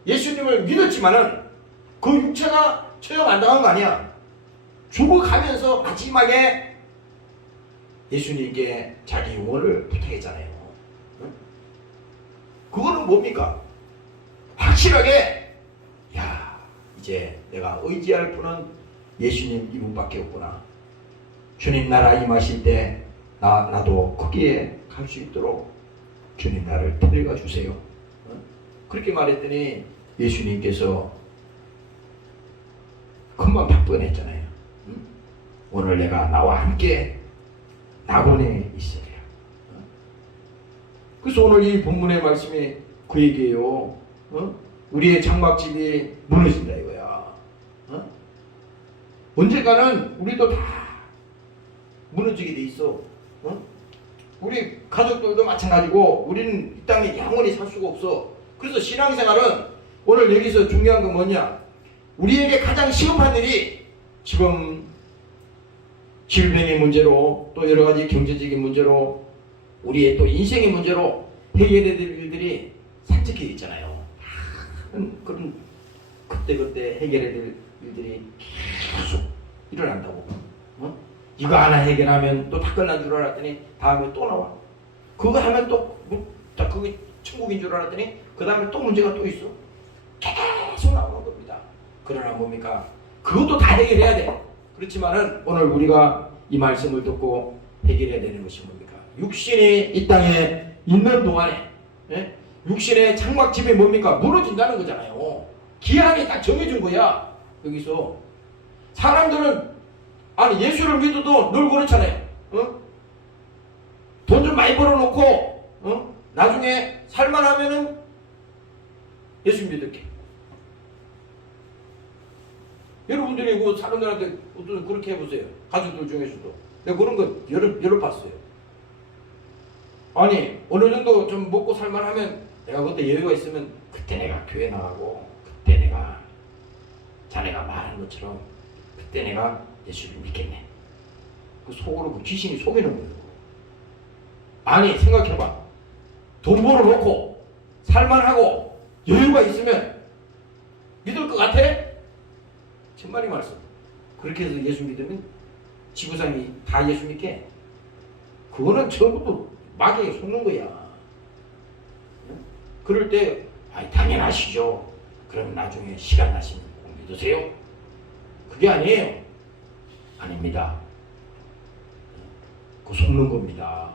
예수님을 믿었지만은 그 육체가 처형 안 당한 거 아니야. 죽어가면서 마지막에 예수님께 자기 영혼을 부탁했잖아요. 그거는 뭡니까? 확실하게 야 이제 내가 의지할 분은 예수님 이분밖에 없구나. 주님 나라 임하실 때 나도 거기에 갈 수 있도록 주님 나를 데려가 주세요. 그렇게 말했더니 예수님께서 금방 답변했잖아요. 오늘 내가 나와 함께 낙원에 있으리라. 그래서 오늘 이 본문의 말씀이 그 얘기예요. 우리의 장막집이 무너진다 이거야. 언젠가는 우리도 다 무너지게 돼 있어. 우리 가족들도 마찬가지고 우리는 이 땅에 영원히 살 수가 없어. 그래서 신앙생활은 오늘 여기서 중요한 건 뭐냐? 우리에게 가장 시급한 일이 지금 질병의 문제로 또 여러 가지 경제적인 문제로 우리의 또 인생의 문제로 해결해야 될 일들이 산적해 있잖아요. 그런 그때 해결해야 될 일들이 계속 일어난다고. 이거 하나 해결하면 또 다 끝난 줄 알았더니 다음에 또 나와. 그거 하면 또 그게 천국인 줄 알았더니 그 다음에 또 문제가 또 있어. 계속 나오는 겁니다. 그러나 뭡니까? 그것도 다 해결해야 돼. 그렇지만은 오늘 우리가 이 말씀을 듣고 해결해야 되는 것이 뭡니까? 육신이 이 땅에 있는 동안에 육신의 장막집이 뭡니까? 무너진다는 거잖아요. 기한이 딱 정해준 거야. 여기서 사람들은 아니 예수를 믿어도 늘 그렇잖아요. 돈 좀 많이 벌어놓고 나중에 살만하면은 예수 믿을게. 여러분들이 그 사람들한테 그렇게 해보세요. 가족들 중에서도. 내가 그런 거 여러 봤어요. 아니 어느 정도 좀 먹고 살만하면 내가 그때 여유가 있으면 그때 내가 교회 나가고 그때 내가 자네가 말한 것처럼 그때 내가 예수를 믿겠네. 그 속으로 그 귀신이 속이는 거예요. 아니 생각해봐. 돈 벌어놓고 살만하고 여유가 있으면 믿을 것 같아? 정말이 말씀. 그렇게 해서 예수 믿으면 지구상이 다 예수 믿게? 그거는 처음부터 마귀에 속는 거야. 그럴 때 당연하시죠. 그럼 나중에 시간 나시면 꼭 믿으세요. 그게 아니에요. 아닙니다. 그 속는 겁니다.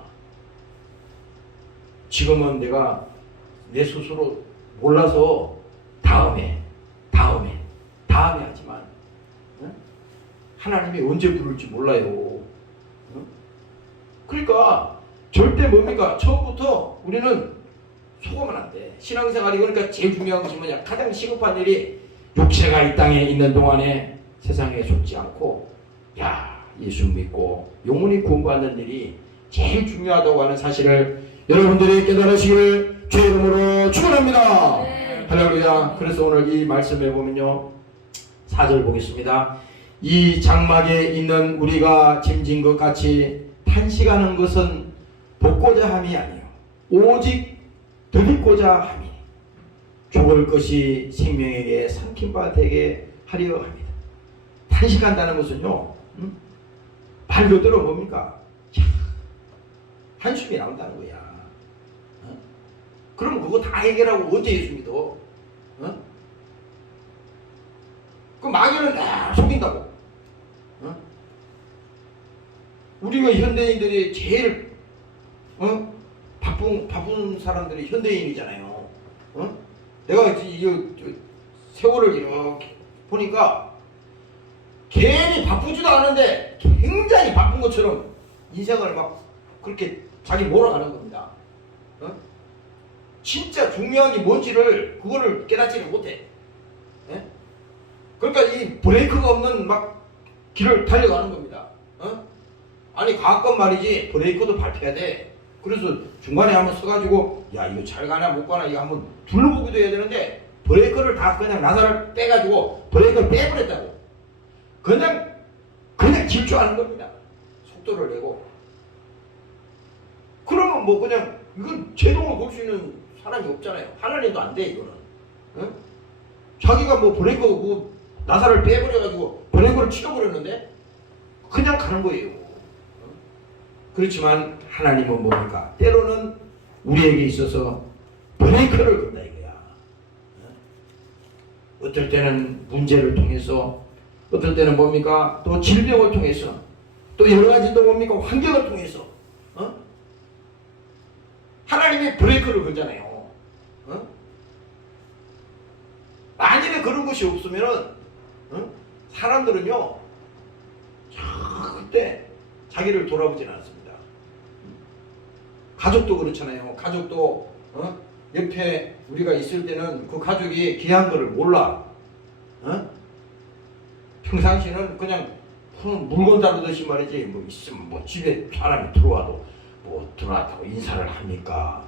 지금은 내가 내 스스로 몰라서 다음에 하지만 하나님이 언제 부를지 몰라요. 그러니까 절대 뭡니까? 처음부터 우리는 속으면 안 돼. 신앙생활이 그러니까 제일 중요한 것이 뭐냐? 가장 시급한 일이 육체가 이 땅에 있는 동안에 세상에 속지 않고 예수 믿고 영원히 구원받는 일이 제일 중요하다고 하는 사실을 여러분들이 깨달으시길 주의 이름으로 축원합니다. 할렐루야. 그래서 오늘 이 말씀에 보면요 4절 보겠습니다. 이 장막에 있는 우리가 짐진 것 같이 탄식하는 것은 복고자 함이 아니요 오직 드리고자 함이니 죽을 것이 생명에게 삼킨 바 되게 하려 합니다. 탄식한다는 것은요 말 그대로 뭡니까? 한숨이 나온다는 거야. 그럼 그거 다 해결하고 언제 예수 믿어? 그 마귀는 속인다고. 우리가 현대인들이 제일 바쁜 사람들이 현대인이잖아요. 내가 이 세월을 이렇게 보니까 괜히 바쁘지도 않은데 굉장히 바쁜 것처럼 인생을 막 그렇게 자기 몰아가는 겁니다. 진짜 중요한 게 뭔지를 그거를 깨닫지를 못해. 그러니까 이 브레이크가 없는 막 길을 달려가는 겁니다. 아니 가끔 말이지 브레이크도 밟혀야 돼. 그래서 중간에 한번 서가지고 이거 잘 가나 못 가나 이거 한번 둘러보기도 해야 되는데 브레이크를 다 그냥 나사를 빼가지고 브레이크를 빼버렸다고. 그냥 질주하는 겁니다. 속도를 내고. 그러면 뭐 그냥 이건 제동을 걸 수 있는 사람이 없잖아요. 하나님도 안 돼 이거는. 자기가 뭐 브레이크 나사를 빼버려가지고 브레이크를 치워버렸는데 그냥 가는 거예요. 그렇지만 하나님은 뭡니까? 때로는 우리에게 있어서 브레이크를 건다 이거야. 어떨 때는 문제를 통해서, 어떨 때는 뭡니까? 또 질병을 통해서, 또 여러 가지 또 뭡니까? 환경을 통해서 하나님이 브레이크를 걸잖아요. 만일에 그런 것이 없으면은 사람들은요 그때 자기를 돌아보진 않습니다. 가족도 그렇잖아요. 가족도 옆에 우리가 있을 때는 그 가족이 귀한 거를 몰라. 평상시는 그냥 물건 다루듯이 말이지 뭐 있으면 뭐 집에 사람이 들어와도 뭐 들어왔다고 인사를 합니까?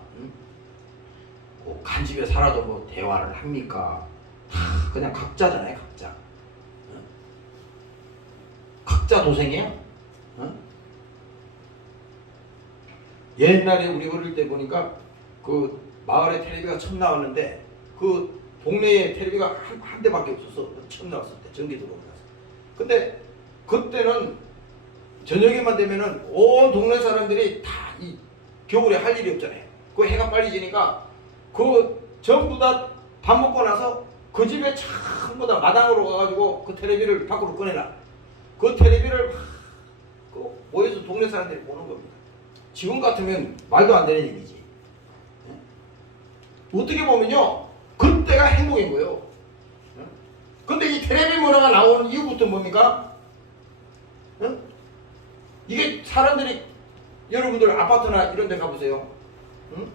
뭐 간집에 살아도 뭐 대화를 합니까? 그냥 각자잖아요. 각자 도생이야. 옛날에 우리 어릴 때 보니까 그 마을에 텔레비가 처음 나왔는데 그 동네에 텔레비가 한 대밖에 없어서 처음 나왔을 때 전기 들어오면서. 근데 그때는 저녁에만 되면은 온 동네 사람들이 다 이 겨울에 할 일이 없잖아요. 그 해가 빨리 지니까 그 전부 다 밥 먹고 나서 그 집에 전부 다 마당으로 가가지고 그 텔레비를 밖으로 꺼내놔. 그 텔레비를 모여서 동네 사람들이 보는 겁니다. 지금 같으면 말도 안 되는 일이지. 어떻게 보면요 그때가 행복인 거예요. 근데 이 텔레비 문화가 나오는 이후부터 뭡니까? 이게 사람들이 여러분들 아파트나 이런 데 가보세요. 응?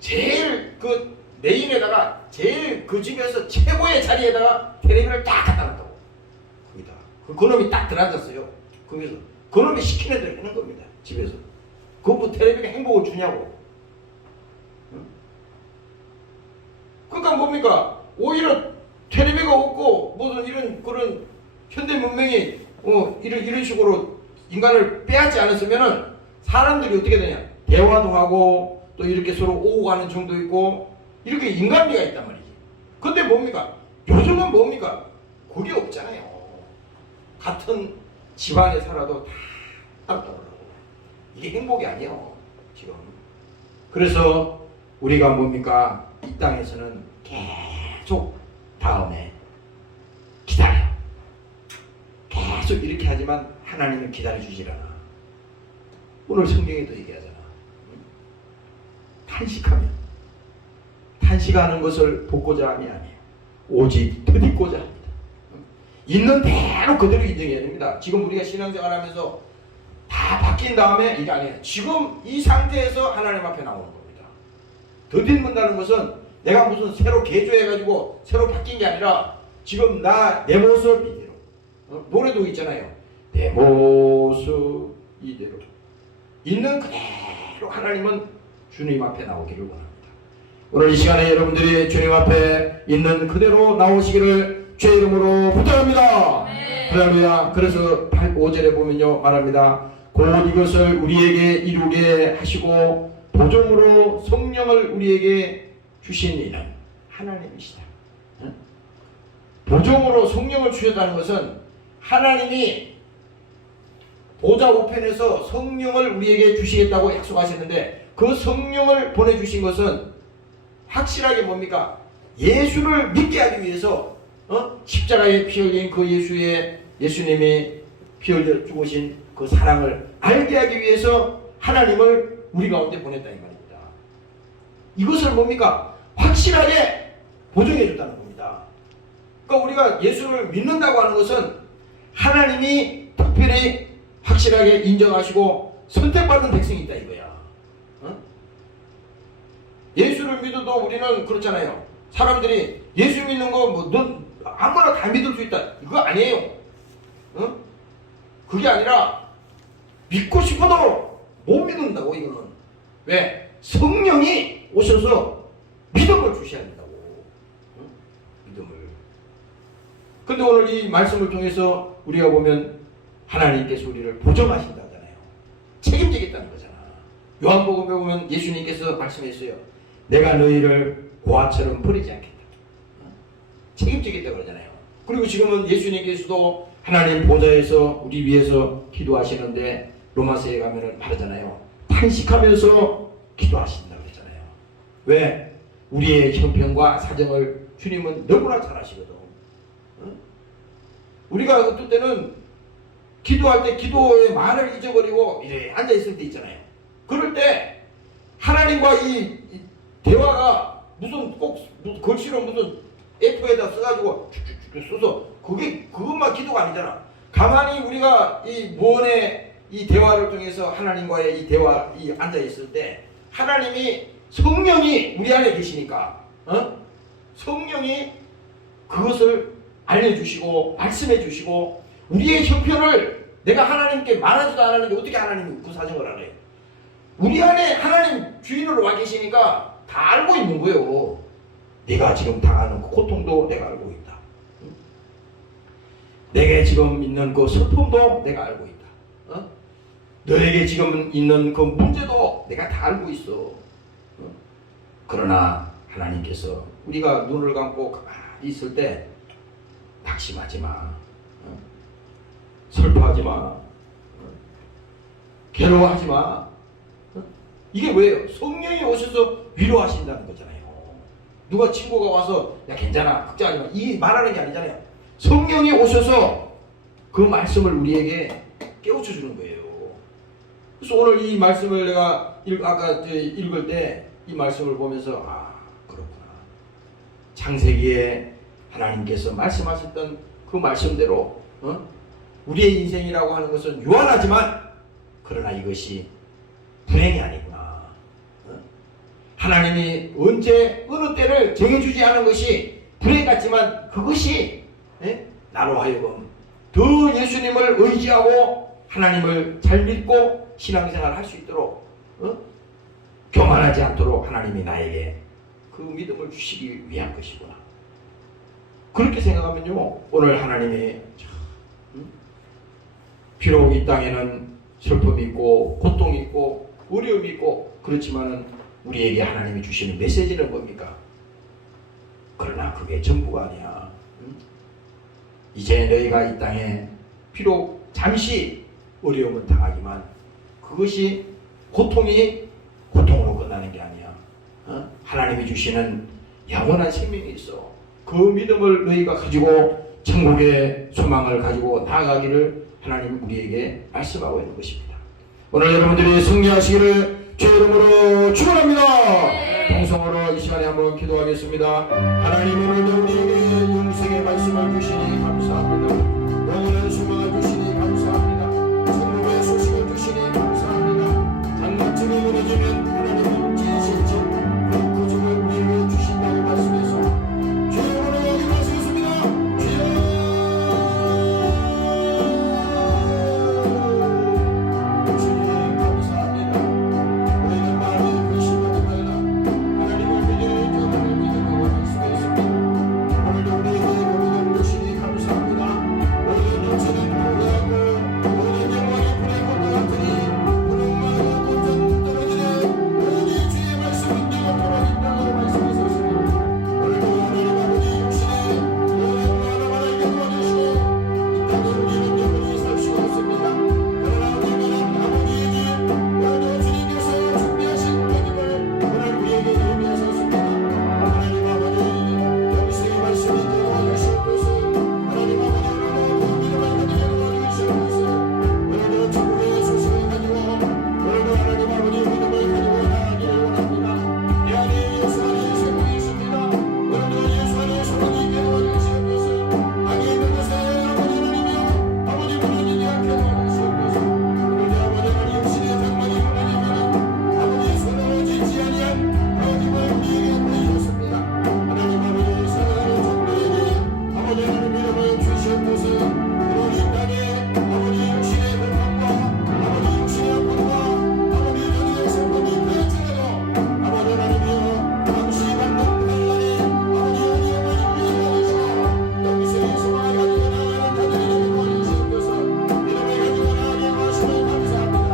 제일 그 메인에다가 제일 그 집에서 최고의 자리에다가 텔레비를 딱 갖다 놨다고. 거기다. 그놈이 딱 들어앉았어요. 거기서. 그놈이 시키는 대로 하는 겁니다. 집에서. 그뭐 텔레비가 행복을 주냐고. 응? 그러니까 뭡니까? 오히려 텔레비가 없고 무슨 이런 그런 현대 문명이 이런 식으로 인간을 빼앗지 않았으면은 사람들이 어떻게 되냐? 대화도 하고 또 이렇게 서로 오고 가는 정도 있고 이렇게 인간미가 있단 말이지. 근데 뭡니까? 요즘은 뭡니까? 그게 없잖아요. 같은 집안에 살아도 다 따로따로. 이게 행복이 아니에요. 지금. 그래서 우리가 뭡니까? 이 땅에서는 계속 다음에 기다려. 계속 이렇게 하지만 하나님은 기다려주질 않아. 오늘 성경에도 얘기하잖아. 탄식하는 것을 돕고자 함이 아니에요. 오직 드딛고자 합니다. 있는 대로 그대로 인정해야 됩니다. 지금 우리가 신앙생활하면서 다 바뀐 다음에 이게 아니에요. 지금 이 상태에서 하나님 앞에 나오는 겁니다. 더듬는다는 것은 내가 무슨 새로 개조해가지고 새로 바뀐 게 아니라 지금 내 모습 이대로. 노래도 있잖아요. 내 모습 이대로. 있는 그대로 하나님은 주님 앞에 나오기를 원합니다. 오늘 이 시간에 여러분들이 주님 앞에 있는 그대로 나오시기를 주의 이름으로 부탁합니다. 할렐루야. 그래서 5절에 보면요 말합니다. 곧 이것을 우리에게 이루게 하시고 보존으로 성령을 우리에게 주신 이는 하나님이시다. 보존으로 성령을 주셨다는 것은 하나님이 보좌 우편에서 성령을 우리에게 주시겠다고 약속하셨는데 그 성령을 보내주신 것은 확실하게 뭡니까? 예수를 믿게 하기 위해서 십자가에 피 흘린 그 예수님이 피 흘려 죽으신 그 사랑을 알게 하기 위해서 하나님을 우리 가운데 보냈다 이 말입니다. 이것을 뭡니까? 확실하게 보증해 줬다는 겁니다. 그러니까 우리가 예수를 믿는다고 하는 것은 하나님이 특별히 확실하게 인정하시고 선택받은 백성이 있다 이거야. 예수를 믿어도 우리는 그렇잖아요. 사람들이 예수 믿는 거 넌 아무나 다 믿을 수 있다. 이거 아니에요. 그게 아니라 믿고 싶어도 못 믿는다고 이거는. 왜? 성령이 오셔서 믿음을 주셔야 된다고. 믿음을. 근데 오늘 이 말씀을 통해서 우리가 보면 하나님께서 우리를 보존하신다잖아요. 책임지겠다는 거잖아. 요한복음에 보면 예수님께서 말씀했어요. 내가 너희를 고아처럼 버리지 않겠다. 책임지겠다 그러잖아요. 그리고 지금은 예수님께서도 하나님 보좌에서 우리 위해서 기도하시는데 로마서에 가면은 말하잖아요. 탄식하면서 기도하신다 그랬잖아요. 왜? 우리의 형편과 사정을 주님은 너무나 잘 아시거든. 우리가 어떤 때는 기도할 때 기도의 말을 잊어버리고 이래 앉아있을 때 있잖아요. 그럴 때 하나님과 이 대화가 무슨 꼭 글씨로 무슨 F에다 써가지고 쭉쭉쭉 써서 그것만 기도가 아니잖아. 가만히 우리가 이 무언의 이 대화를 통해서 하나님과의 이 대화 이 앉아 있을 때 하나님이 성령이 우리 안에 계시니까 성령이 그것을 알려주시고 말씀해 주시고 우리의 형편을 내가 하나님께 말하지도 않았는데 어떻게 하나님이 그 사정을 알아요? 우리 안에 하나님 주인으로 와 계시니까 다 알고 있는 거예요. 내가 지금 당하는 그 고통도 내가 알고 있다. 내게 지금 있는 그 슬픔도 내가 알고 있다. 너에게 지금 있는 그 문제도 내가 다 알고 있어. 그러나 하나님께서 우리가 눈을 감고 가만히 있을 때 낙심하지 마. 슬퍼하지 마. 괴로워하지 마. 이게 왜요? 성령이 오셔서 위로하신다는 거잖아요. 누가 친구가 와서 야 괜찮아 걱정하지 마 이 말하는 게 아니잖아요. 성령이 오셔서 그 말씀을 우리에게 깨우쳐 주는 거예요. 그래서 오늘 이 말씀을 내가 아까 읽을 때 이 말씀을 보면서 그렇구나. 창세기에 하나님께서 말씀하셨던 그 말씀대로 우리의 인생이라고 하는 것은 유한하지만 그러나 이것이 불행이 아니구나. 하나님이 언제 어느 때를 정해주지 않은 것이 불행 같지만 그것이 나로 하여금 더 예수님을 의지하고 하나님을 잘 믿고 신앙생활을 할 수 있도록 교만하지 않도록 하나님이 나에게 그 믿음을 주시기 위한 것이구나. 그렇게 생각하면요, 오늘 하나님이 비록 이 땅에는 슬픔이 있고 고통이 있고 어려움이 있고 그렇지만은 우리에게 하나님이 주시는 메시지는 뭡니까? 그러나 그게 전부가 아니야. 이제 너희가 이 땅에 비록 잠시 어려움은 당하지만 그것이 고통이 고통으로 끝나는 게 아니야. 하나님이 주시는 영원한 생명이 있어. 그 믿음을 너희가 가지고 천국의 소망을 가지고 나아가기를 하나님 우리에게 말씀하고 있는 것입니다. 오늘 여러분들이 승리하시기를 주의 이름으로 축원합니다. 동성으로 이 시간에 한번 기도하겠습니다. 하나님 오늘도 우리에게 영생의 말씀을 주시니 감사합니다. 영원한 소망을 주시니 감사합니다. 천국의 소식을 주시니 감사합니다. 장막집이 무너지면 하나님은 지으실지 그 집을 우리에게 주신다고 말씀해서 주의 이름으로 기도하시겠습니다. 주님 감사합니다. 우리는 마음이 근심하지 말라. 하나님을 믿으니 그분을 믿으라고 말씀했습니다. 오늘도 우리에게 그 믿음을 주시니 감사합니다. 우리는 영생은 포기하고 우리는 영원히 불의 것과 같으니 구름마다 꽃은 떨어지네 오직 주의 말씀은 영원토록 있다고 말씀하셨습니다. 오늘도 하나님 아버지 육신에 영원한 하나님께 도와주시고 이 땅에 우리는 영원히 살 수 없습니다. 그러나 우리는 아버지의 집 오늘도 주님께서 준비하신 하나님을 오늘 우리에게 예비하셨습니다. 하나님 아버지 영생의 말씀이 도와주시옵소서. 하나님 아버지 오늘도 그 믿음을 가지게 도와주시옵소서. 오늘도 천국의 소식을 가지고 오늘도 하나님 아버지 믿음을 가지고 나아가기를 원합니다. 내 안에 예수 안에 생명이 있습니다. 오늘도 예수 안에 소망이 있게 도와주시옵소서. 땅에 있는 것에 아버지 하나님이여 아버지 무너지지 않게 도와주시옵소서. 오늘도 아버지 하나님 육신의 장막이 무너지면 아버지 서러워지지 아니한 하나님을 우리에게 보여주셨습니다. 하나님 아버지 사랑하는 종들에게 아버지 하나님 믿음을 주시옵소서. 그리고 이 땅에 아버지 육신의 고통과 아버지 육신의 아픔과 아버지 영의 슬픔이 되어지고 아버지 하나님이여 당시 받는 판단이 아버지 어디에만 인도해주시고 영생의 소망을 가지고 나아가는 자들에게 도와주시옵소서. 믿음을 가지고 나아가게 하시면 감사합니다.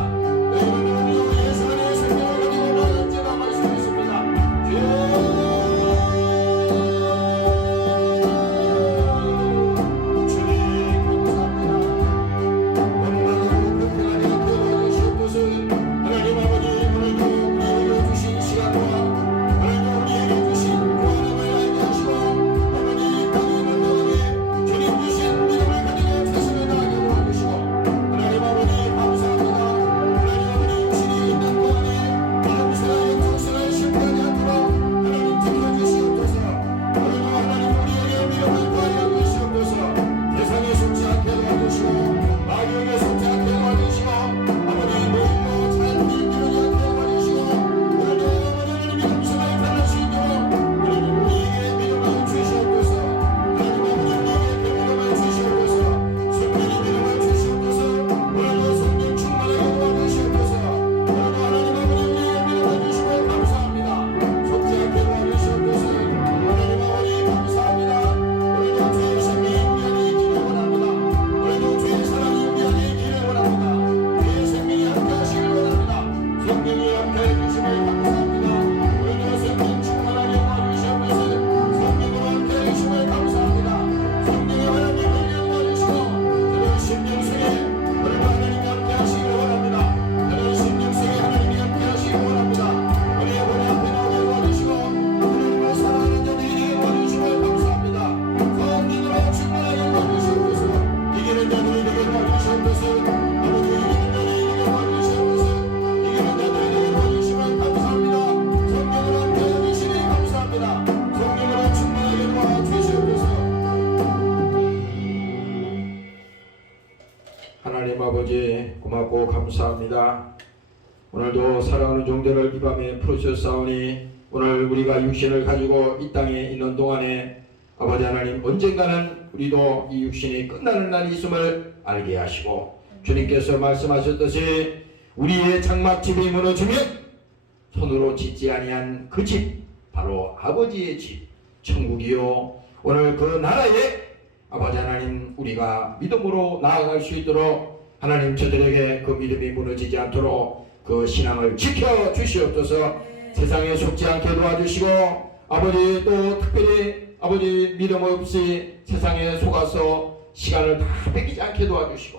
너희는 우리 예수 안에 생명을 가지고 나아갈지라 말씀했습니다. 주님 감사합니다. 원망하고 불평하지 않게 도와주시옵소서. 하나님 아버지 오늘도 우리에게 주신 시간과 오늘도 우리에게 주신 구원함을 알게 하시고 아버지 이 땅에 있는 동안에 주님 주신 믿음을 가지고 최선을 다하게 도와주시고 하나님 아버지 감사합니다. 하나님 아버지 육신이 있는 동안에 믿음생활의 정신을 실패하지 않도록 하나님 지켜주시옵소서. 오늘도 하나님 우리에게 믿음을 더하여 주시옵소서. 세상에 속지 않게 도와주시고 마귀에게 속지 않게 도와주시고 아버지 노임도 잘 밀기르지 않게 도와주시고 오늘도 아버지 하나님이 영생을 살릴 수 있도록 하나님 우리에게 믿음을 주시옵소서. 하나님 아버지 우리에게 그 믿음을 주시옵소서. 성령의 믿음을 주시옵소서. 오늘도 성령 충만하게 도와주시옵소서. 오늘도 하나님 아버지 우리에게 믿음을 주시고 감사합니다. 속지 않게 도와주시옵소서. 하나님 아버지 감사합니다. 오늘도 주의 생명이 우리 안에 있기를 원합니다. 오늘도 주의 사랑이 우리 안에 있기를 원합니다. 주의 생명이 함께 하시길 원합니다. 성령이 함께 해주심을 감사합니다. 오늘도 성령 충만하게 도와주시옵소서. 성령으로 함께 해주심을 감사합니다. 성령의 하나님 은혜 도와주시고 저는 심령속에 오늘도 하나님이 함께 하시길 원합니다. 저는 심령속에 하나님이 함께 하시길 원합니다. 우리의 머리 앞에 나오게 도와주시고 하나님을 사랑하는 자들에게 도와주심을 감사합니다. 성령으로 충만하게 도와주시옵소서. 이기는 자들에게 도와주시옵소서. 아버지 이기는 자들에게 도와주시옵소서. 이기는 자들에게 도와주시면 감사합니다. 성령으로 함께 해주시니 감사합니다. 성령으로 충만하게 도와주시옵소서. 하나님 아버지 고맙고 감사합니다. 오늘도 사랑하는 종들을 이 밤에 풀어주셨사오니 오늘 우리가 육신을 가지고 이 땅에 있는 동안에 아버지 하나님 언젠가는 우리도 이 육신이 끝나는 날이 있음을 알게 하시고 주님께서 말씀하셨듯이 우리의 장막집이 무너지면 손으로 짓지 아니한 그 집 바로 아버지의 집 천국이요 오늘 그 나라에 아버지 하나님 우리가 믿음으로 나아갈 수 있도록 하나님 저들에게 그 믿음이 무너지지 않도록 그 신앙을 지켜 주시옵소서. 세상에 속지 않게 도와주시고 아버지 또 특별히 아버지 믿음 없이 세상에 속아서 시간을 다 뺏기지 않게 도와주시고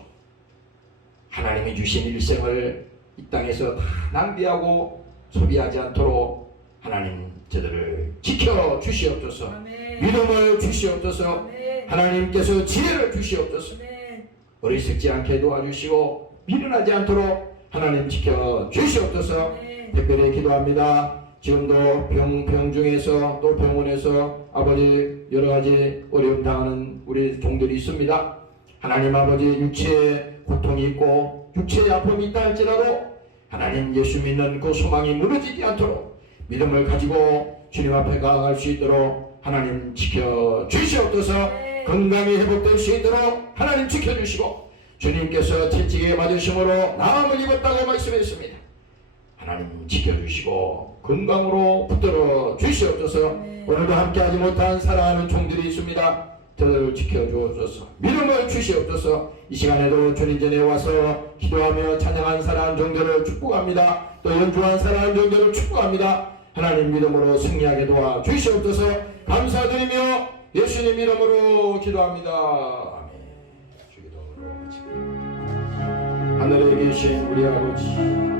하나님이 주신 일생을 이 땅에서 다 낭비하고 소비하지 않도록 하나님 저들을 지켜 주시옵소서. 아멘. 믿음을 주시옵소서. 아멘. 하나님께서 지혜를 주시옵소서. 아멘. 어리석지 않게 도와주시고 미련하지 않도록 하나님 지켜 주시옵소서. 아멘. 특별히 기도합니다. 지금도 병 중에서 또 병원에서 아버지 여러가지 어려움 당하는 우리 종들이 있습니다. 하나님 아버지 육체에 고통이 있고 육체에 아픔이 있다 할지라도 하나님 예수 믿는 그 소망이 무너지지 않도록 믿음을 가지고 주님 앞에 나아갈 수 있도록 하나님 지켜 주시옵소서. 건강이 회복될 수 있도록 하나님 지켜주시고 주님께서 채찍에 맞으심으로 나음을 입었다고 말씀했습니다. 하나님 지켜주시고 건강으로 붙들어 주시옵소서. 오늘도 함께하지 못한 사랑하는 종들이 있습니다. 저들을 지켜주옵소서. 믿음을 주시옵소서. 이 시간에도 주님 전에 와서 기도하며 찬양한 사랑하는 종들을 축복합니다. 또 연주한 사랑하는 종들을 축복합니다. 하나님 믿음으로 승리하게 도와 주시옵소서. 감사드리며 예수님 이름으로 기도합니다. 아멘. 주기도문으로 마치겠습니다. 하늘에 계신 우리 아버지